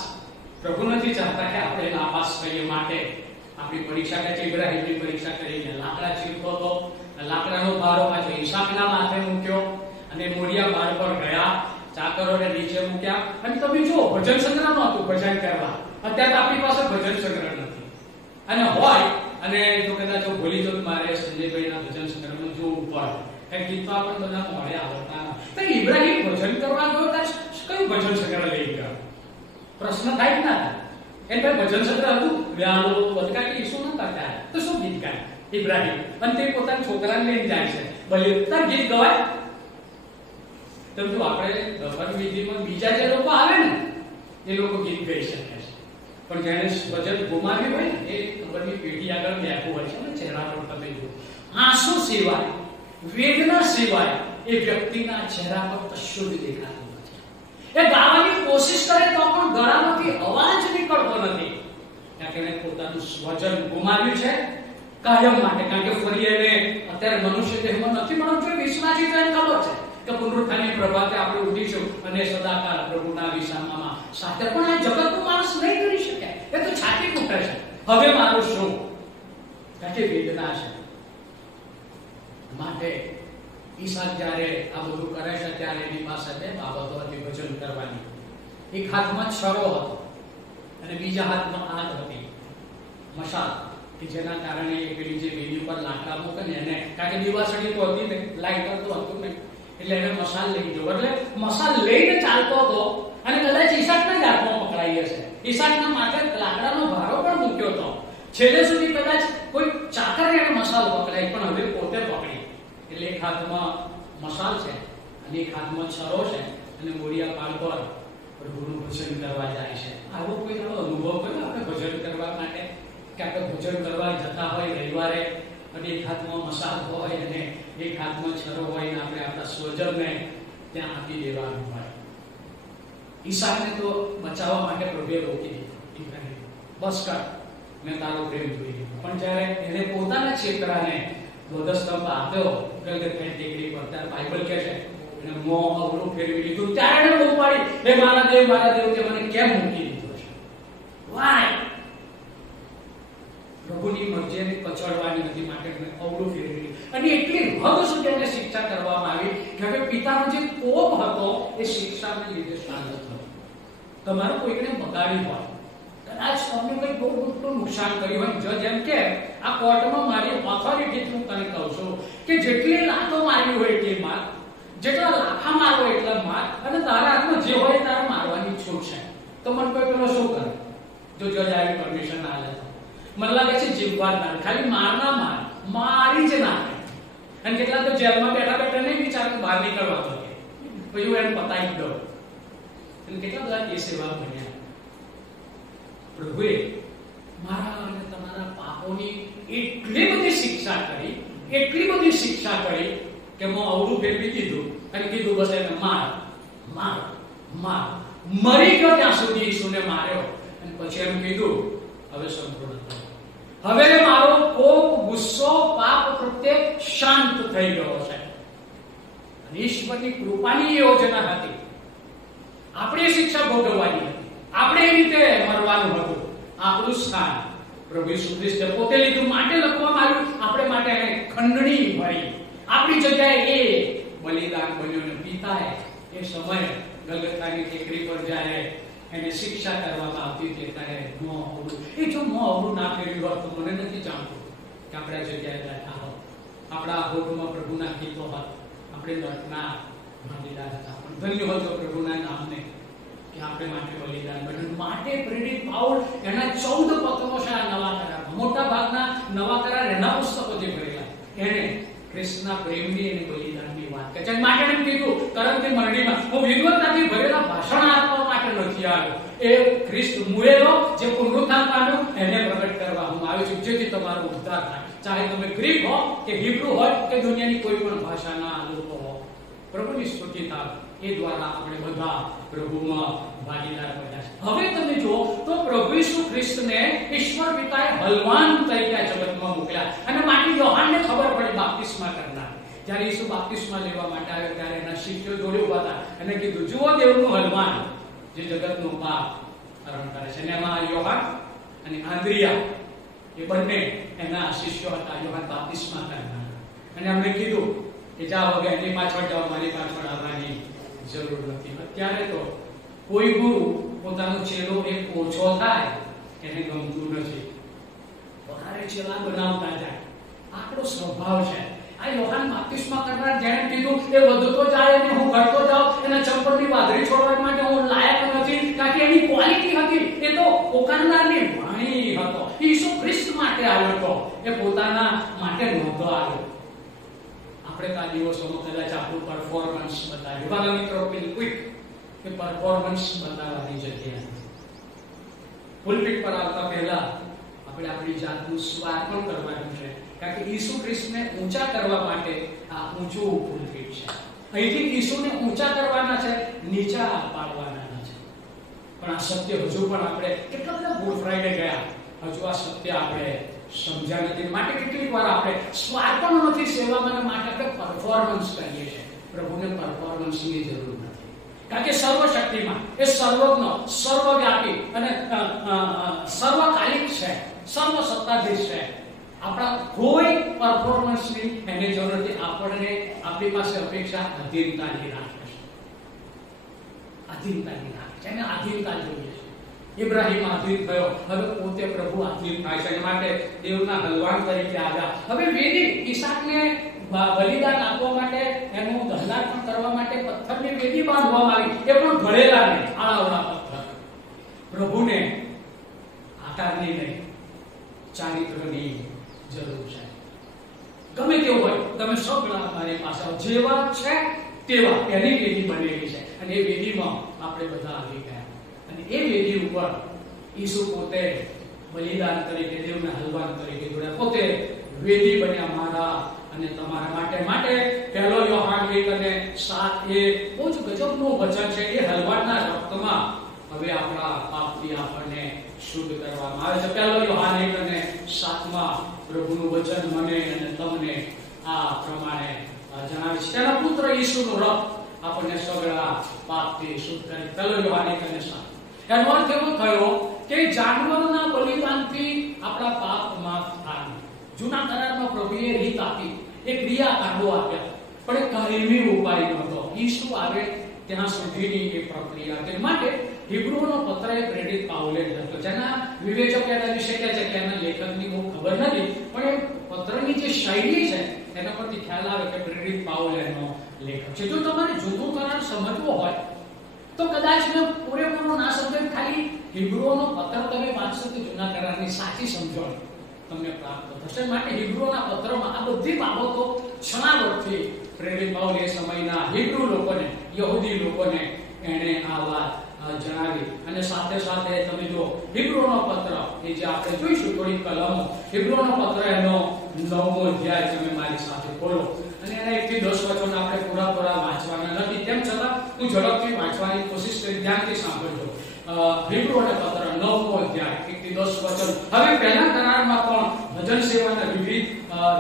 પ્રભુ નથી ચાહતા કે આપણે નાપાસ થઈએ. માટે આપણી પરીક્ષા કે ઇબ્રાહીમની પરીક્ષા કરીને લાકડા ચીરતો હતો, લાકડાનો ભારો પાછો ઈસાકના માથે મૂક્યો અને મોરિયા બાળ પર ગયા, ચાકરોને નીચે મૂક્યા. અને તમે જો ભજન સંગ્રહ નહોતું ભજન કરવા. અત્યારે આપણી પાસે ભજન સંગ્રહ નથી, અને હોય અને જો કદાચ ભૂલી જો મારે સંજયભાઈના ભજન સંગ્રહમાં જોવું પડે, કારણ ગીત તો આપણે બધા મોડે આવડતા. તો ઇબ્રાહીમ ભજન કરવા ગયો ત્યારે કયું ભજન સંગ્રહ લઈ ગયો? પ્રશ્ન થાય જ ના. એને ભાઈ ભજન સંગ્રહ હતું, વ્યાલો વધકા કે ઈસુ ન કરતા, તો શું ગીત ગાય ઇબ્રાહીમ? અને તે પોતાના છોકરાને લઈને જાય છે, બલિદાન ગીત ગવાય. તો જો આપણે દફન વિધિમાં બીજા જે લોકો આવે ને એ લોકો ગીત ગાઈ શકે છે, પણ જેને ભજન ગુમાવ્યું હોય ને એ ખબરની પેઢી આગળ બેઠું હોય છે ને, ચહેરા પર તમે જો આંસુ સિવાય, વેદના સિવાય એ વ્યક્તિના ચહેરા પર કશું જ દેખાતું નથી. એ ગાવાની કોશિશ કરે તો પણ ગળામાંથી અવાજ નીકળતો નથી, કારણ કે એને પોતાનું સ્વજન ગુમાવ્યું છે કાયમ માટે. કારણ કે ફરી એને અત્યારે મનુષ્ય દેહમાં નથી મળવું જોઈએ. વિશ્વાસી તો એને ખબર છે કે પુનરુત્થાનની પ્રભાતે આપણે ઉઠીશું અને સદાકાળ પ્રભુના વિસામામાં સાથે. પણ આ જગતનો માણસ નહીં કરી શકે, એ તો છાતી ફૂટે છે, હવે મારું શું? કારણ કે વેદના છે. માટે ઈસાક જ્યારે આ બધું કરે છે ત્યારે એની પાસે બે બાબતો હતી ભજન કરવાની. એક હાથમાં છરો હતો અને બીજા હાથમાં આગ હતી, મશાલ, કે જેના કારણે એ પેલી જે વેદી ઉપર લાકડા મૂકે ને એને, કારણ કે દીવાસળી તો હતી ને, લાઇટર તો હતું નહીં, એટલે એને મશાલ લઈ ગયો. એટલે મશાલ લઈને ચાલતો હતો અને કદાચ ઈસાકના જ હાથમાં પકડાઈ હશે. ઈસાકના માથે લાકડાનો ભારો પણ મૂક્યો હતો. છેલ્લે સુધી કદાચ કોઈ ચાકરે એને મશાલ પકડાઈ, પણ હવે પોતે પકડી. એટલે એક હાથમાં મશાલ છે અને એક હાથમાં છરો છે અને મોરિયા પાળ પર પ્રભુનું ભજન કરવા જાય છે. આવો કોઈ અનુભવ કર્યો આપણે ભજન કરવા માટે, કે આપણે ભજન કરવા જતા હોય રવિવારે અને એક હાથમાં મશાલ હોય અને એક હાથમાં છરો હોય ને આપણે આપણા સ્વજનને ત્યાં આપી દેવાનું હોય. ઈસાકને તો બચાવવા માટે પ્રભુએ રોકી દીધો, બસ કર, મેં તારો પ્રેમ જોઈ લીધો. પણ જ્યારે એને પોતાના ક્ષેત્રને વધસ્તંભ આપ્યો ગલગથાની ટેકરી પર, ત્યારે બાઇબલ કહે છે એને મોં અવળું ફેરવી લીધું. ત્યારે એને બહુ પાડી, હે મારા દેવ તે મને કેમ મૂકી દીધો છે? વાય પ્રભુની મરજીને કચડવાની નથી, માટે મેં અવળું ફેરવી. અને એટલી હદ સુધી એને શિક્ષા કરવામાં આવી કે હવે પિતાનો જે કોપ હતો એ શિક્ષાને લીધે શાંત થયો. તમારું કોઈને બગાડ્યું હોય, કદાચ તમને કોઈ બહુ મોટું નુકસાન કર્યું હોય, જજ એમ કે આ કોર્ટમાં મારી ઓથોરિટીથી હું તને કહું છું કે જેટલી લાતો મારી હોય એટલી માર, જેટલા લાખા મારો એટલા માર, અને તારા હાથમાં જે હોય તારે મારવાની છૂટ છે. તો મને કોઈ પેલો શું કરે? જો જજ આવી પરમિશન ના લે તો મને લાગે છે જીવવા ના, ખાલી મારના મારી જ નાખે. અને કેટલા તો જેલમાં બેઠા બેઠા નહીં વિચાર બહાર નીકળવા તો પછી એને પતાવી દો. અને કેટલા બધા કેસ એવા બન્યા. પ્રભુએ મારા અને તમારા પાપોની એટલી બધી શિક્ષા કરી, એટલી બધી શિક્ષા કરી કે હું અવળું ફેરવી દીધું અને કીધું બસ એને માર માર માર. મરી ગયો ત્યાં સુધી ઈસુને માર્યો અને પછી એમ કીધું હવે સંપૂર્ણ થયો. હવે મારો કોપ, ગુસ્સો પાપ પ્રત્યે શાંત થઈ ગયો છે. અને ઈશ્વરની કૃપાની યોજના હતી. આપણે શિક્ષા ભોગવવાની હતી, આપણે એ રીતે મરવાનું હતું. આપણું સ્થાન પ્રભુ ઈસુ ખ્રિસ્તે પોતે લીધું, માટે લખવામાં આવ્યું આપણે માટે એને ખંડણી ભરી. આપણી જગ્યાએ એ બલિદાન બન્યો ને પિતાએ એ સમયે ગલગથાની ટેકરી પર જ્યારે એને શિક્ષા કરવામાં આવતી હતી ત્યારે મોં અવળું, એ જો મોં અવળું ના ફેર્યું હોત તો મને નથી જાણતું કે આપણે આ જગ્યાએ બેઠા હોત, આપણા હોઠમાં પ્રભુના ગીતો હોત, આપણે નટના ભાગીદાર હતા. પણ ધન્ય હોય તો પ્રભુના નામને કે આપણે માટે બલિદાન બન્યું. માટે પ્રેરિત પાઉલ એના 14 પત્રો છે આ નવા કરારમાં. મોટા ભાગના નવા કરાર એના પુસ્તકો જે ભરેલા, એને ખ્રિસ્તના પ્રેમની અને બલિદાનની વાત કરે છે. માટે એમ કીધું કરંતની મંડળીમાં, હું વિદ્વત્તાથી ભરેલા ભાષણ આપવા માટે નથી આવ્યો, એ ખ્રિસ્ત મુએલો જે પુનરુત્થાન પામ્યો એને પ્રગટ કરવા હું આવ્યો છું, જેથી તમારો ઉદ્ધાર થાય. ચાહે તમે ગ્રીક હો કે હિબ્રુ હોય કે દુનિયાની કોઈ પણ ભાષાના લોકો હો. પ્રભુની સ્તુતિ થાય. એ દ્વારા આપણે બધા પ્રભુમાં ભાગીદાર બન્યા છે. હવે તમે જુઓ તો પ્રભુ ઈસુ ખ્રિસ્તને ઈશ્વર પિતાએ બલવાન તરીકે જગતમાં મોકલ્યા. અને માટે યોહાનને ખબર પડી બાપ્તિસ્મા કરનાર, જ્યારે ઈસુ બાપ્તિસ્મા લેવા માટે આવ્યો ત્યારે એના શિષ્યો જોડે ઉભા હતા અને કીધું, જુઓ દેવનું બલવાન જે જગતનો પાપ અર્પણ કરે છે. અને એમાં યોહાન અને આંદ્રિયા એ બંને એના શિષ્યો હતા, યોહાન બાપ્તિસ્મા કરનાર. અને એમણે કીધું કે જાઓ હવે એની પાછળ જાઓ, મારી પાછળ આવવાની જરૂર નથી. અત્યારે તો કોઈ ગુરુ પોતાનો ચેલો એક ઓછો થાય એને ગમતું નથી, વધારે ચેલા બનાવતા જાય. આપણો સ્વભાવ છે. આ યોહાન બાપ્તિસ્મા કરનાર જેણે કીધું એ વધતો જાય અને હું ઘટતો જાઉં, એના ચંપલની પાઘડી છોડવા માટે હું લાયક નથી, કારણ કે એની ક્વોલિટી હતી. એ તો પોકારનારની વાણી હતો. ઈસુ ખ્રિસ્ત માટે આવ્યો હતો, એ પોતાના માટે નહોતો આવ્યો. આપણે આ દિવસોમાં કદાચ આપણું પરફોર્મન્સ બતાવ્યું. વાલા મિત્રો, ક્વિક કે પરફોર્મન્સ બતાવવાની જગ્યાએ પુલપિટ પર આવતા પહેલા આપણે આપણી જાતનું સ્વાર્પણ કરવાનું છે, કારણ કે ઈસુ ખ્રિસ્તને ઊંચા કરવા માટે આ ઊંચું પુલપિટ છે. અહીંથી ઈસુને ઊંચા કરવાના છે, નીચા પાડવાના છે. પણ આ સત્ય હજુ પણ આપણે કેટલા બધા ગુડ ફ્રાઈડે ગયા, હજુ આ સત્ય આપણે સમજ્યા નથી. માટે કેટલીક વાર આપણે સ્વાર્પણ નથી સેવામાં, માટે આપણે પરફોર્મન્સ કરીએ છીએ. પ્રભુને પરફોર્મન્સની જરૂર નથી, કારણ કે સર્વશક્તિમાન, એ સર્વજ્ઞ, સર્વવ્યાપી અને સર્વકાલિક છે, સર્વ સત્તાધીશ છે. આપણા કોઈ પરફોર્મન્સની એને જરૂર નથી. આપણને આપણી પાસે અપેક્ષા અધીનતાની રાખે છે, અધીનતાની રાખે છે, એને અધીનતા જોઈએ છે. ઇબ્રાહિમ આધીન થયો, હવે પોતે પ્રભુ આધીન થાય છે, માટે દેવના હલવાન તરીકે આવ્યા. હવે વેદી ઈસાકને બલિદાન આપવા માટે, એનું દહન પણ કરવા માટે પથ્થરની વેદી બાંધવામાં આવી, એ પણ ઘડેલા નહીં, આળાવડા પથ્થર. પ્રભુને આકારની નહીં, ચારિત્રની જરૂર છે. ગમે તેવું હોય, તમે સગળા મારી પાસે જેવા છે તેવા, એની વેદી બનેલી છે. અને એ વેદીમાં આપણે બધા આવી ગયા. અને એ વેદી ઉપર ઈસુ પોતે બલિદાન તરીકે, દેવના હલવાન તરીકે જોડ્યા, પોતે વેદી બન્યા મારા અને તમારા માટે. માટે પહેલો યોહાન 1:7 એ બહુ જ ગજબનું વચન છે. એ હલવાના રક્તમાં હવે આપણા પાપથી આપણને શુદ્ધ કરવામાં આવે છે. પહેલો યોહાન 1:7 પ્રભુનું વચન મને અને તમને આ પ્રમાણે જણાવે છે. તેના પુત્ર ઈસુનું રક્ત આપણને સગળા પાપથી શુદ્ધ કરે. પહેલો યોહાન 1:7. એનો અર્થ એવો થયો કે જાનવરના બલિદાનથી આપણા પાપ માફ થાય. જૂના કરારમાં પ્રભુએ રીત આપી, એક ક્રિયાકાંડો આપ્યા, પણ એ કાયમી ઉપાય નહોતો. ઈસુ આવે ત્યાં સુધીની એ પ્રક્રિયા હતી. માટે હિબ્રુનો પત્ર એ પ્રેરિત પાઉલે લખ્યો. જેના વિવેચકો એના વિશે કહે છે કે એના લેખકની બહુ ખબર નથી, પણ એ પત્રની જે શૈલી છે એના પરથી ખ્યાલ આવે કે પ્રેરિત પાઉલ એનો લેખક છે. જો તમારે જૂનું કરાર સમજવો હોય તો કદાચ મેં પૂરેપૂરો ના સમજે, ખાલી હિબ્રુનો પત્ર તમે વાંચશો તો જૂના કરારની સાચી સમજણ તમને પ્રાપ્ત થશે. માટે હિબ્રુના પત્રમાં આ બધી બાબતો છણાવટથી પ્રેરિત પાઉલ એ સમયના હિબ્રુ લોકોને, યહૂદી લોકોને એને આ વાત જણાવી. અને સાથે સાથે તમે જો હિબ્રુનો પત્ર એ જે આપણે જોઈશું થોડી કલમો, હિબ્રુનો પત્ર એનો 9મો અધ્યાય તમે મારી સાથે ખોલો. અને એના 1 થી 10 વચનો આપણે પૂરા વાંચવાના નથી, તેમ છતાં હું ઝડપથી વાંચવાની કોશિશ કરી, ધ્યાનથી સાંભળજો. હિબ્રુના પત્ર 9મો અધ્યાય 1 થી 10 વચન. હવે પહેલા કરારમાં પણ ભજન સેવાના વિવિધ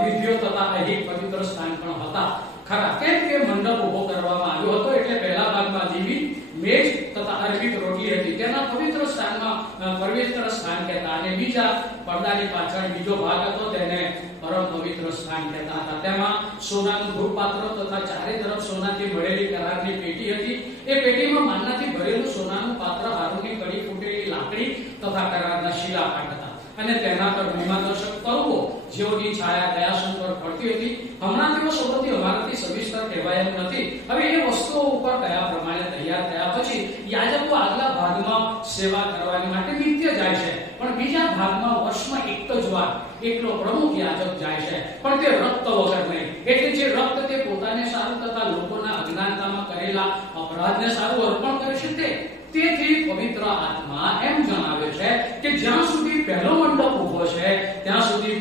વિધિઓ તથા એક પવિત્ર સ્થાન પણ હતા ખરા, કેમ કે મંડપ ઉભો કરવામાં આવ્યો હતો, એટલે પહેલા ભાગમાં દીવી, મેજ તથા અર્પિત રોટલી હતી. તેના પવિત્ર સ્થાનમાં પવિત્ર સ્થાન કહેતા, અને બીજા પડદાની પાછળ બીજો ભાગ હતો, તેને પરમ પવિત્ર સ્થાન કહેતા હતા. તેમાં સોનાનું ધૂપપાત્ર તથા ચારે તરફ સોનાથી મળેલી કરારની પેટી હતી. એ પેટીમાં માનનાથી ભરેલું સોનાનું પાત્ર, હારૂની કડી, ફૂટેલી લાકડી તથા કરારના શિલાપાટ હતા. અને તેના પર મહિમાદર્શક તળવો જેઓની છાયા દયાસન પર પડતી હતી. હમણાં તેઓ સૌથી અમારાથી સવિસ્તર કહેવાય એમ નથી. હવે એ વસ્તુઓ ઉપર કયા પ્રમાણે તૈયાર થયા પછી યાજકો આગલા ભાગમાં સેવા કરવાની માટે નિત્ય જાય છે, પણ બીજા ભાગમાં વર્ષમાં એક જ વાર એકલો પ્રમુખ યાજક જાય છે, પણ તે રક્ત વગર નહીં. એટલે જે રક્ત તે પોતાને સારું તથા લોકોના અજ્ઞાનતામાં કરેલા અપરાધને સારું અર્પણ કરે છે તે. તેથી પવિત્ર આત્મા એમ જણાવે છે કે જ્યાં સુધી પહેલો મંડપ ઉભો છે ત્યાં સુધી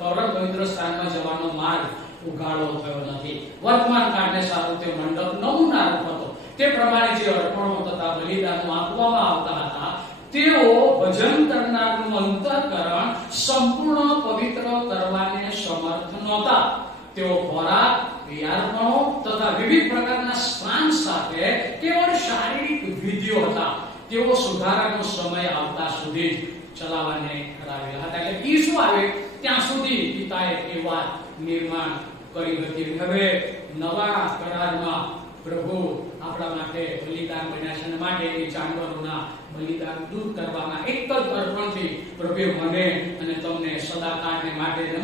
પરમ પવિત્ર સ્થાનમાં જવાનો માર્ગ ઉગાડો થયો નથી. વર્તમાન કાળને સારું તે મંડપ નમૂના રૂપ હતો. તે પ્રમાણે જે અર્પણો તથા બલિદાનો આપવામાં આવતા હતા તેઓ ભજન કરનારનું અંતઃકરણ સંપૂર્ણ પવિત્ર કરવાને સમર્થ નહોતા. તેઓ ખોરાક, યાર્પણો તથા વિવિધ પ્રકારના સ્નાન સાથે કેવળ શારીરિક વિધિઓ હતા. તેઓ સુધારાનો સમય આવતા સુધી જ ચલાવવાને કરાવેલા હતા. એટલે ઈ શું આવે ત્યાં સુધી પિતાએ એ વાત નિર્માણ કરી હતી. હવે નવા કરારમાં પ્રભુ આપણા માટે બલિદાન બન્યા છે અને માટે એ જાનવરોના બલિદાન દૂર કરવાના એક જ અર્પણથી પ્રભુએ મને અને તમને સદાકાળને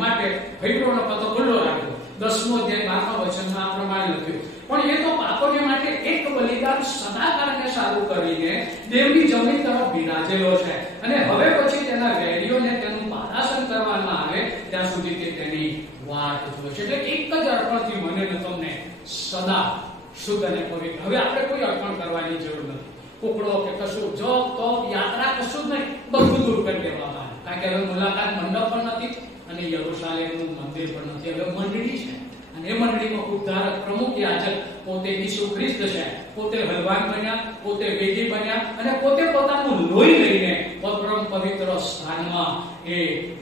માટે ભૈરવનો પતો ખુલ્લો રાખ્યો. 10મો અધ્યાય 12મા વચનમાં આ પ્રમાણે લખ્યું, પણ એ તો પાપોને માટે એક બલિદાન સદાકાળને સારું કરીને દેવની જમીન તરફ બિરાજેલો છે અને હવે પછી તેના વેરીઓને તેનું પાદાસન કરવામાં આવે ત્યાં સુધી તે તેની વાટ જુએ છે. એટલે એક જ અર્પણથી મને અને તમને સદા શુદ્ધ અને પવિત્ર. હવે આપણે કોઈ અર્પણ કરવાની જરૂર નથી. કુકડો કે કશું જોબ તો યાત્રા કશું જ નહીં, બધું દૂર કરી દેવામાં આવે. કારણ કે હવે મુલાકાત મંડપ પણ નથી અને યરુશલેમનું મંદિર પણ નથી. હવે મંડળી છે અને એ મંડળીમાં ઉદ્ધારક પ્રમુખ યાજક પોતે ઈસુ ખ્રિસ્ત છે. પોતે હલવાન બન્યા, પોતે વેદી બન્યા અને પોતે પોતાનું લોહી લઈને પરમ પવિત્ર સ્થાનમાં એ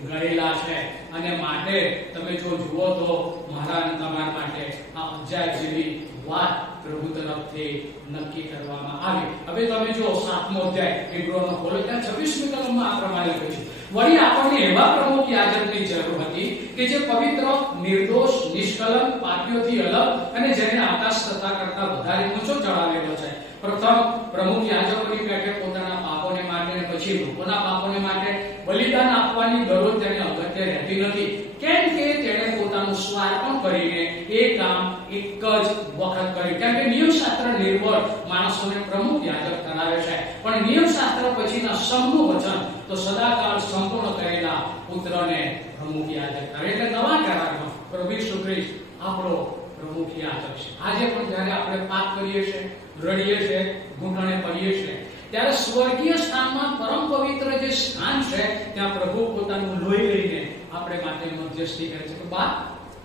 ગયેલા છે. અને માટે તમે જો જુઓ તો મારા અને તમારા માટે આ અધ્યાય જેવી વાત પ્રભુ તરફથી નક્કી કરવામાં આવી. હવે તમે જો 7મો અધ્યાય ઇબ્રાનો ખોલો ત્યાં 26મી કલમમાં આ પ્રમાણે લખ્યું છે, વળી આપણને એવા પ્રમુખ યાજકની જરૂર હતી કે જે પવિત્ર, નિર્દોષ, નિષ્કલંક, પાપીઓથી અલગ અને જેને આકાશ તથા કરતા વધારે ઊંચો ચડાવેલો છે. પ્રથમ પ્રમુખ યાજકોની પેટે પોતાના પાપોને માટે અને પછી લોકોના પાપોને માટે બલિદાન આપવાની દરરોજ તેને અગત્ય રહેતી નથી, કેમ કે તેણે પોતાનું સ્વાર્પણ કરીને એ કામ એક જ વખત કર્યું. કેમ કે નિયમશાસ્ત્ર નિર્બળ માણસોને પ્રમુખ યાજક કરાવે છે, પણ નિયમશાસ્ત્ર પછીના સમનું વચન તો સદાકાળ સંપૂર્ણ કરેલા પુત્રને પ્રમુખ યાજક કરે. એટલે નવા કરારમાં પ્રભુ ઈસુ ખ્રિસ્ત આપણો પ્રમુખ યાજક છે. આજે પણ જ્યારે આપણે પાપ કરીએ છીએ, રડીએ છીએ, ઘૂંટણે પડીએ છીએ, ત્યારે સ્વર્ગીય સ્થાનમાં પરમ પવિત્ર જે સ્થાન છે ત્યાં પ્રભુ પોતાનું લોહી લઈને આપણે માટે મધ્યસ્થી કરે છે કે બા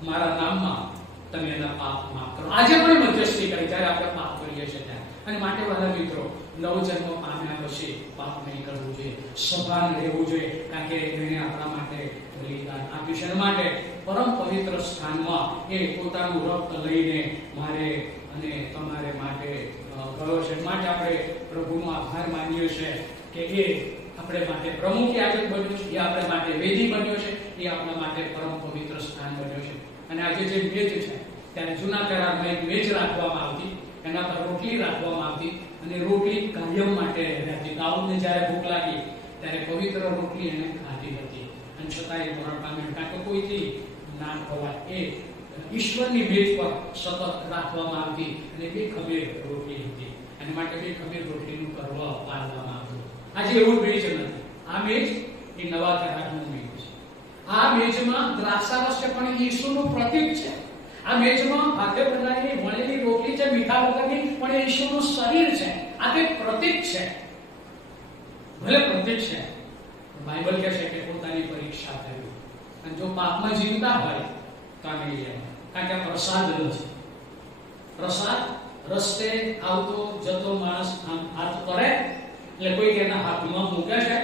મારા નામમાં તમે એના પાપ માફ કરો. આજે પણ મધ્યસ્થી કરે જ્યારે આપણે પાપ કરીએ છીએ ત્યારે. અને માટે વાલા મિત્રો, નવો જન્મ પામ્યા પછી પાપ નહીં કરવું જોઈએ, સભાન રહેવું જોઈએ, કારણ કે એને આપણા માટે બલિદાન આપ્યું છે. માટે પરમ પવિત્ર સ્થાનમાં એ પોતાનું રક્ત લઈને મારે અને તમારે માટે ગયો છે. માટે આપણે પ્રભુનો આભાર માનીએ છીએ કે એ આપણે માટે પ્રમુખ યાજક બન્યો છે, એ આપણે માટે વેદી બન્યો છે, એ આપણા માટે પરમ પવિત્ર સ્થાન બન્યો છે. અને આજે જે મેજ છે ત્યારે જૂના કરારમાં એક મેજ રાખવામાં આવતી, એના પર રોટલી રાખવામાં આવતી અને રોટલી કાયમ માટે રહેતી. દાઉદને જ્યારે ભૂખ લાગી ત્યારે પવિત્ર રોટલી એને ખાધી હતી અને છતાંય મરણ પામ્યો, કારણ કે કોઈથી ના ખવાય. એ ઈશ્વરની મેજ પર સતત રાખવામાં આવતી અને 2 ખમીર રોટલી હતી. અને માટે 2 ખમીર રોટલીનું પર્વ પાળવામાં આવતું. આજે એવું મેજ નથી. આ મેજ એ નવા કરારનું મેજ છે. આ મેજમાં દ્રાક્ષારસ છે પણ ઈસુનું પ્રતીક છે. આ મેજમાં હાથે બનાવેલી વળેલી રોટલી છે, મીઠા વગરની, પણ એ ઈસુનું શરીર છે. આ તે પ્રતીક છે. ભલે પ્રતીક છે, બાઇબલ કહે છે કે પોતાની પરીક્ષા કરવી. અને જો પાપમાં જીવતા હોય તો આ નહીં લેવા, કારણ કે પ્રસાદ નથી. પ્રસાદ રસ્તે આવતો જતો માણસ હાથ કરે એટલે કોઈ એના હાથમાં મૂકે છે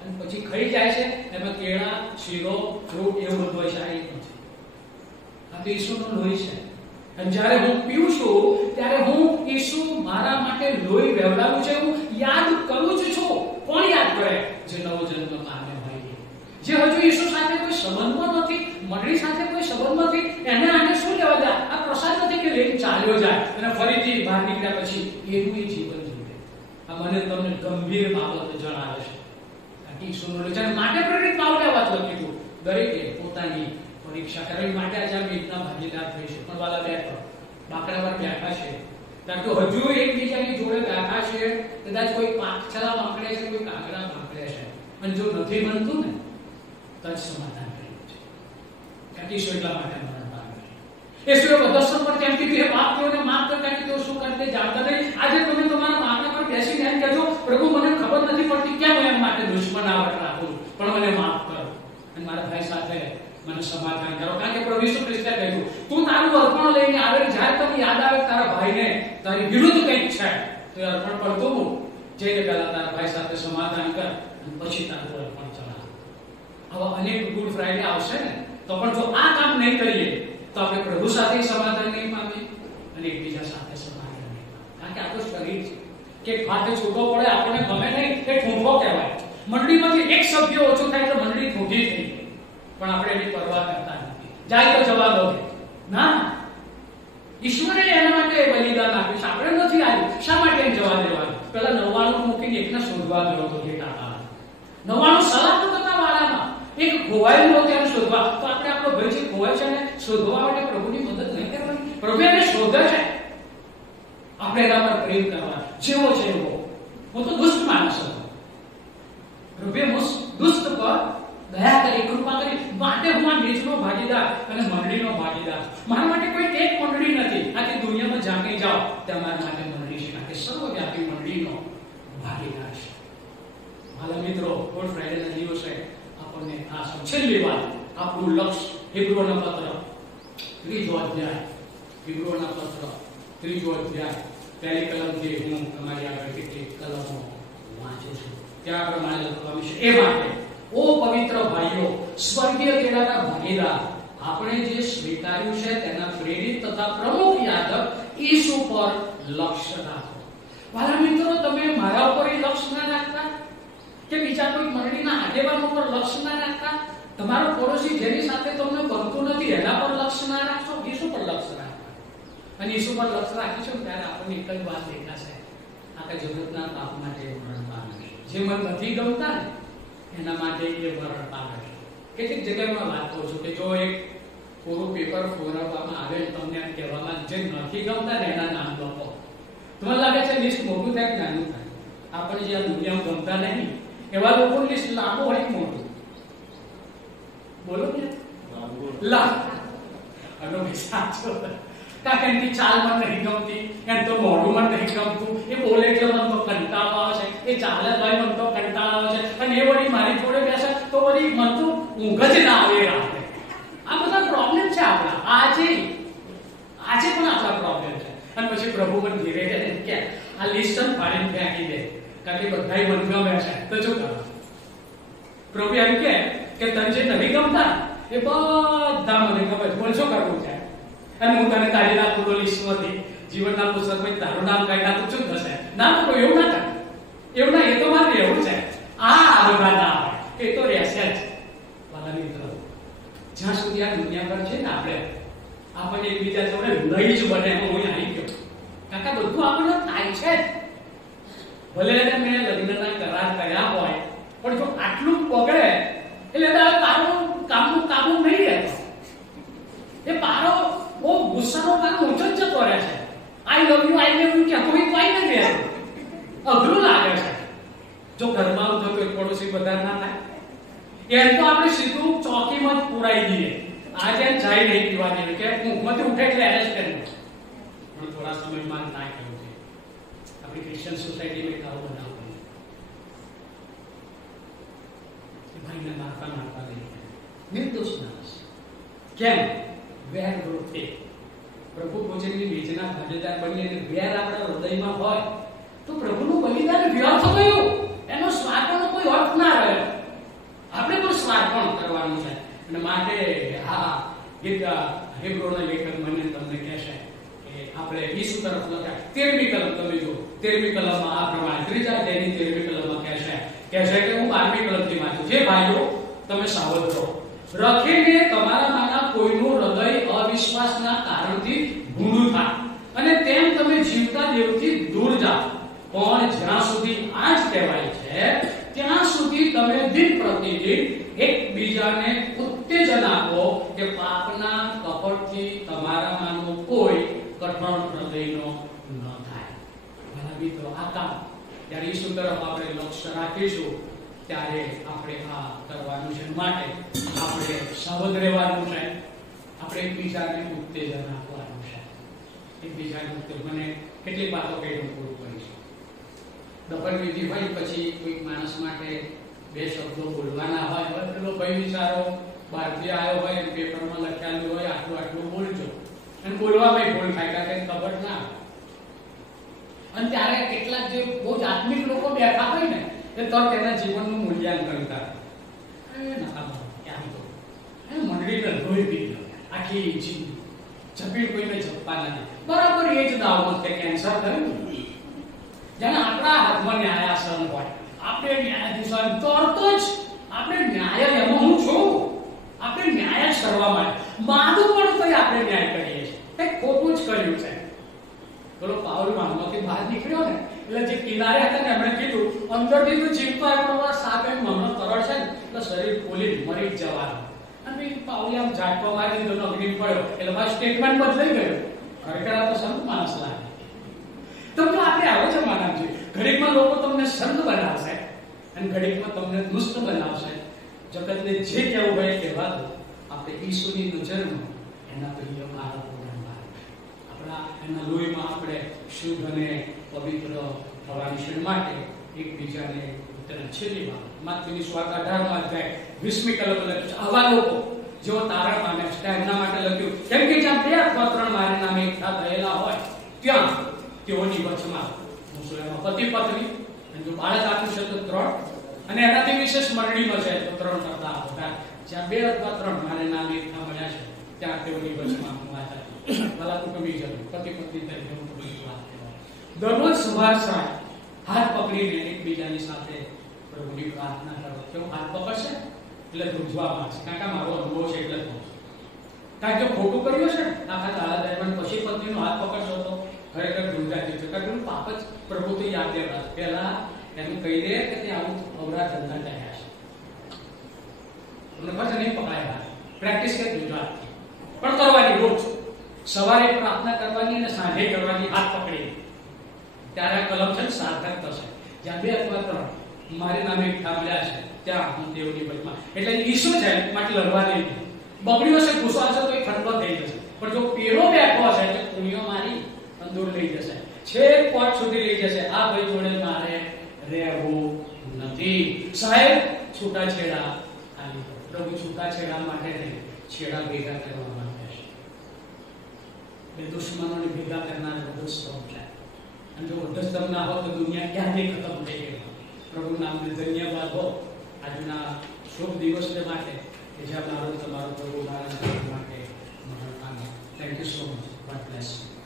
અને પછી ખાઈ જાય છે. એમાં કેળા, શીરો, ફ્રૂટ એવું બધું હોય છે. આ એક નથી. આ તો ઈસુનું લોહી છે. અને જ્યારે હું પીઉં છું ત્યારે હું ઈસુ મારા માટે લોહી વહેવડાવ્યું છે હું યાદ કરું જ છું. કોણ યાદ કરે? જે નવો જન્મ પામ્યો હોય, જે હજુ ઈસુ સાથે કોઈ સંબંધમાં નથી, મંડળી સાથે કોઈ સંબંધ નથી, એને આને શું લેવા દે? આ પ્રસાદ નથી કે લઈને ચાલ્યો જાય અને ફરીથી બહાર નીકળ્યા પછી એનું જીવન જીવે. આ મને તમને ગંભીર બાબત જણાવે છે. ઈસુનું લોહી માટે પ્રેરિત પાવલે વાત લખી, દરેકે પોતાની પરીક્ષા કરવી. માટે આજે આ વેદના ભાગીદાર થઈશું. પણ વાલા બેઠો બાકડા પર બેઠા છે ત્યાં તો હજુ એકબીજાની જોડે બેઠા છે, કદાચ કોઈ પાછલા માપડે છે, કોઈ કાગડા માપડે છે, અને જો નથી બનતું ને તો જ સમાધાન કર્યું છે. કારણ ઈસુ એટલા માટે મરણ પામ્યો છે. ઈસુએ દર્શન પર કેમ કીધું, પાપ તેઓને માફ કરતા કે તેઓ શું કરતે જાણતા નહીં. આજે તમે તમારા માથા પર બેસીને એમ કહેજો, પ્રભુ મને ખબર નથી પડતી કેમ હું એમ માટે દુશ્મનાવટ રાખું, પણ મને માફ કરો અને મારા ભાઈ સાથે મને સમાધાન કરો. કારણ કે પ્રભુ ઈસુ ખ્રિસ્તે કહ્યું, તું તારું અર્પણ લઈને આવે, જ્યારે તને યાદ આવે તારા ભાઈને તારી વિરુદ્ધ કંઈક છે તો એ અર્પણ પડતો હું જઈને પહેલા તારા ભાઈ સાથે સમાધાન કર અને પછી તારું અર્પણ ચડાવ. આવા અનેક ગુડ ફ્રાઈડે આવશે ને તો પણ જો આ કામ નહીં કરીએ તો આપણે પ્રભુ સાથે સમાધાન નહીં પામીએ અને એકબીજા સાથે સમાધાન નહીં પામીએ. કારણ કે આ તો શરીર છે. કે ખાતે છૂટો પડે આપણને ગમે નહીં એ ઠૂંઠો કહેવાય. મંડળીમાંથી એક સભ્ય ઓછો થાય તો મંડળી ઠૂંઠી થઈ ગઈ, પણ આપણે એની પરવા કરતા નથી. જાય તો જવા દો. ના, ઈશ્વરે એના માટે બલિદાન આપ્યું છે, આપણે નથી આવ્યું. શા માટે એમ જવા દેવાનું? પેલા 99 મૂકીને એકને શોધવા ગયો હતો જે ટાટા 99 સલામતતા વાળામાં એક ખોવાયેલો તેને શોધવા. તો આપણે આપણો ભાઈ જે ખોવાય છે ને શોધવા માટે પ્રભુની મદદ નહીં કરવાની. પ્રભુ એને શોધે છે, આપણે એના પર પ્રેમ કરવા. જેવો છે એવો. હું તો દુષ્ટ માણસ હતો, પ્રભુએ દુષ્ટ પર દયા કરી, કૃપા કરી. માટે હું આ નીચનો ભાગીદાર અને મંડળીનો ભાગીદાર. મારા માટે કોઈ એક મંડળી નથી. આખી દુનિયામાં જાણી જાઓ તમારા માટે મંડળી છે, કે સર્વવ્યાપી મંડળીનો ભાગીદાર છે. મારા મિત્રો, ગુડ ફ્રાઈડેના દિવસે આપણને આ છેલ્લી વાત, આપણું લક્ષ્ય હિબ્રુઓના પત્ર 3 અધ્યાય, હિબ્રુઓના પત્ર 3 અધ્યાય પહેલી કલમથી હું તમારી આગળ કેટલીક કલમો વાંચું છું. ત્યાં પ્રમાણે લખવામાં છે, એ માટે ઓ પવિત્ર ભાઈઓ, સ્વર્ગીય તેડાના ભાગીદાર, આપણે જે સ્વીકાર્યું છે તેના પ્રેરિત તથા પ્રમુખ યાજક ઈસુ પર લક્ષ્ય રાખો. મારા મિત્રો, તમે મારા ઉપર લક્ષ્ય ના રાખતા કે બીજા કોઈ મંડળીના આગેવાનો પર લક્ષ્ય ના રાખતા. તમારો પડોશી જેની સાથે તમને બનતું નથી એના પર લક્ષ્ય ના રાખશો, ઈસુ પર લક્ષ્ય રાખો. અને ઈસુ પર લક્ષ્ય રાખીશું ત્યારે આપણને એક જ વાત દેખાશે, આખા જગતના પાપ માટે મરણ પામે છે. જે મને નથી ગમતા ને એના માટે એ મરણ પામે છે. કેટલીક જગ્યામાં વાત કરું છું કે જો એક પૂરું પેપર ફોરવવામાં આવે તમને એમ કહેવામાં જે નથી ગમતા ને એના નામ લખો. તમને લાગે છે લિસ્ટ મોટું થાય કે નાનું થાય? આપણે જે આ દુનિયામાં ગમતા નહીં એવા લોકોનું લિસ્ટ લાંબુ હોય મોટું. બોલો ને, લાંબુ સાચો. કારણ કે એની ચાલ મને નહીં ગમતી, એમ તો મોઢું મને નહીં ગમતું, એ બોલે એટલે મને તો કંટાળો આવે છે, એ ચાલે તો મને તો કંટાળો આવે છે, અને એ વળી મારી જોડે બેસે તો વળી મને તો ઊંઘ જ ના આવે રાતે. આ બધા પ્રોબ્લેમ છે આપણા. આજે પણ આપણા પ્રોબ્લેમ છે. અને પછી પ્રભુ મને ધીરે ધીરે કે આ લિસ્ટ ફાડીને ફેંકી દે, કારણ કે બધા મને ગમે છે તો શું કરો? પ્રભુ એમ કે તને જે નહીં ગમતા એ બધા મને ગમે છે, બોલ શું કરવું છે? અને હું તને કાઢી નાખું તો લિસ્ટમાંથી, જીવનના પુસ્તકમાં તારું નામ કાઢી નાખું, શું થશે? ના તો એવું ના થાય, એવું ના, એ તો મારે એવું છે. આ બધા ના આવે, એ તો રહેશે જ. વાલા મિત્રો, જ્યાં સુધી આ દુનિયા પર છે ને આપણને એકબીજા જોડે લઈ જ બને હું આવી ગયો. કાકા બધું આપણને થાય છે જ. ભલે મેં લગ્નના કરાર કર્યા હોય, પણ જો આટલું પકડે એટલે તારું કામનું કાબુ નહીં રહેતો. એ પારો બહુ ગુસ્સાનો પારો ઊંચો જ જતો રહે છે. આઈ લવ યુ કે કોઈ કોઈ નથી રહેતું. અઘરું લાગે છે. જો ઘરમાં ઉઠો તો પડોશી બધા ના થાય. એમ તો આપણે સીધું ચોકીમાં જ પુરાઈ દઈએ. આજે જાય નહીં પીવાની કે ઊંઘમાંથી ઉઠે એટલે એરેસ્ટ કરી દે. પણ થોડા સમયમાં ના કર્યું છે. આપણી ક્રિશ્ચિયન સોસાયટીમાં આવું બનાવવું. ભાઈને મારતા લઈ નિર્દોષ માણસ. કેમ? વેર વૃત્તિ. પ્રભુ ભોજનની બીજના ભાગીદાર બની અને વેર આપણા હૃદયમાં હોય તો પ્રભુનું બલિદાન વ્યર્થ ગયું. એનો સ્વાર્પણનો કોઈ અર્થ ના રહ્યો. આપણે પણ સ્વાર્પણ કરવાનું છે. અને માટે આ ગીત હિબ્રુના લેખક મને તમને કહેશે કે આપણે ઈસુ તરફ લખ્યા 13મી કલમ તમે જો 13મી કલમમાં આ પ્રમાણે 3જા અધ્યાયની 13મી કલમમાં કહેશે કે હું 12મી કલમથી વાંચું. જે ભાઈઓ તમે સાવધ રહો, રખીને તમારામાંના કોઈનું હૃદય અવિશ્વાસના કારણથી ભૂંડું થાય અને તેમ તમે જીવતા દેવથી દૂર જાઓ. પણ જ્યાં સુધી આ જ કહેવાય છે ત્યાં સુધી તમે દિન પ્રતિદિન એકબીજાને ઉત્તેજન આપો કે પાપના કપટથી તમારામાંનો કોઈ કઠણ હૃદયનો ન થાય. મારા મિત્રો, આ કામ જ્યારે ઈસુ તરફ આપણે લક્ષ્ય રાખીશું ત્યારે આપણે આ કરવાનું છે. માટે આપણે સાવધ રહેવાનું છે. આપણે એકબીજાને ઉત્તેજન આપવાનું છે. એકબીજાને ઉત્તેજન. મને કેટલીક વાતો કહીને પૂરું કરીશું. દફન વિધિ હોય પછી કોઈક માણસ માટે 2 શબ્દો બોલવાના હોય, પેલો ભાઈ વિચારો બહારથી આવ્યો હોય, પેપરમાં લખેલું હોય આટલું આટલું બોલજો, અને બોલવામાં ભૂલ થાય કારણ કે ખબર ના આવે. અને ત્યારે કેટલાક જે બહુ જ આત્મિક લોકો બેઠા હોય ને એ તો તેના જીવનનું મૂલ્યાંકન કરે. મંડળીને લોહી પી આખી જપીડ કોઈને જપવા નથી. બરાબર એ જ દાવત કે કેન્સર થયું જેને હાથમાં ન્યાયાસન હોય, આપણે ન્યાયાધીશ તરત જ આપણે ન્યાયાલયમાં હું છું, આપણે ન્યાય જ કરવા માટે માગું પણ તો આપણે ન્યાય કરીએ છીએ. કંઈક ખોટું જ કર્યું છે. બોલો પાઉલ માનમાંથી બહાર નીકળ્યો ને એટલે જે કિનારે હતા ને એમણે કીધું અંદરથી તો જીવતો આવ્યો સાપ એમ મમનો તરળ છે ને એટલે શરીર ફૂલી મરી જ જવાનું. અને પાઉલે આમ ઝાટકો મારી દીધો, અગ્નિ પડ્યો એટલે મારું સ્ટેટમેન્ટ બદલાઈ ગયું. ખરેખર આ તો સંત માણસ લાગે. તો આપણે આવો જ માનવ છે. ઘડીકમાં લોકો તમને સંત બનાવશે અને ઘડીકમાં તમને દુષ્ટ બનાવશે. જગતને જે કહેવું હોય કહેવા દો. આપણે ઈસુની નજરમાં એના પ્રિય બાળકો બનવા, આપણા એના લોહીમાં આપણે શુદ્ધ અને પવિત્ર થવાની શીખ માટે એકબીજાને છેલ્લી વાત માથીની સ્વાર્થ 18મો અધ્યાય 20મી કલમ લખ્યું છે. આવા લોકો જેઓ તારણ પામે છે એમના માટે લખ્યું, કેમ કે જ્યાં બે અથવા ત્રણ મારા નામે એકઠા થયેલા હોય ત્યાં તેઓની વચમાં હું છું. એમાં પતિ પત્ની અને જો બાળક આપ્યું છે તો 3 અને એનાથી વિશેષ મંડળીમાં છે તો 3 કરતા હતા. જ્યાં બે અથવા ત્રણ મારા નામે એકઠા મળ્યા છે ત્યાં તેઓની વચમાં હું વાત આપી. ભલા કુટુંબીજનો પતિ પત્ની તરીકે હું તમને વાત કહેવાય. દરરોજ સવાર સાંજ હાથ પકડીને એકબીજાની સાથે પ્રભુની પ્રાર્થના કરો. કેવું હાથ પકડશે એટલે ધ્રુજવા માંગશે. કારણ કે મારો અનુભવ છે એટલે કહું છું. કારણ કે ખોટું કર્યું છે આખા દાડા દરમિયાન પછી પત્નીનો હાથ પકડશો તો ખરેખર ધ્રુજાતી છે. કારણ કે પાપ જ પ્રભુ તો યાદ દેવા પહેલા એનું કહી દે કે તે આવું અવરા ધંધા કર્યા છે. તમને ખબર નહીં પકડાય. પ્રેક્ટિસ કે ધ્રુજાતી પણ કરવાની રોજ સવારે પ્રાર્થના કરવાની અને સાંજે કરવાની હાથ પકડી ત્યારે આ કલમ છે સાર્થક થશે. જ્યાં બે અથવા ત્રણ મારે નામે એકઠા મળ્યા છે ત્યાં હું તેઓની વચમાં. એટલે ઈસુ છે માટે લડવા નહીં. બગડ્યો છે ગુસ્સો છે તો એ ઠંડો થઈ જશે. પણ જો પેલો બેઠો હશે તો પુણ્યો મારી દૂર લઈ જશે, છેક પોટ સુધી લઈ જશે. આ ભાઈ જોડે મારે રહેવું નથી. સાહેબ છૂટાછેડા ખાલી પ્રભુ છૂટાછેડા માટે નહીં, છેડા ભેગા કરવા માટે છે. એ દુશ્મનોને ભેગા કરનાર બધો સ્તંભ છે. અને જો વધસ્તંભ ના હોય તો દુનિયા ક્યાંથી ખતમ થઈ ગઈ. પ્રભુ નામને ધન્યવાદ હો આજના શુભ દિવસને માટે કે જ્યાં મારો તમારો પ્રભુ મારા માટે મહાન. Thank you so much. God bless you.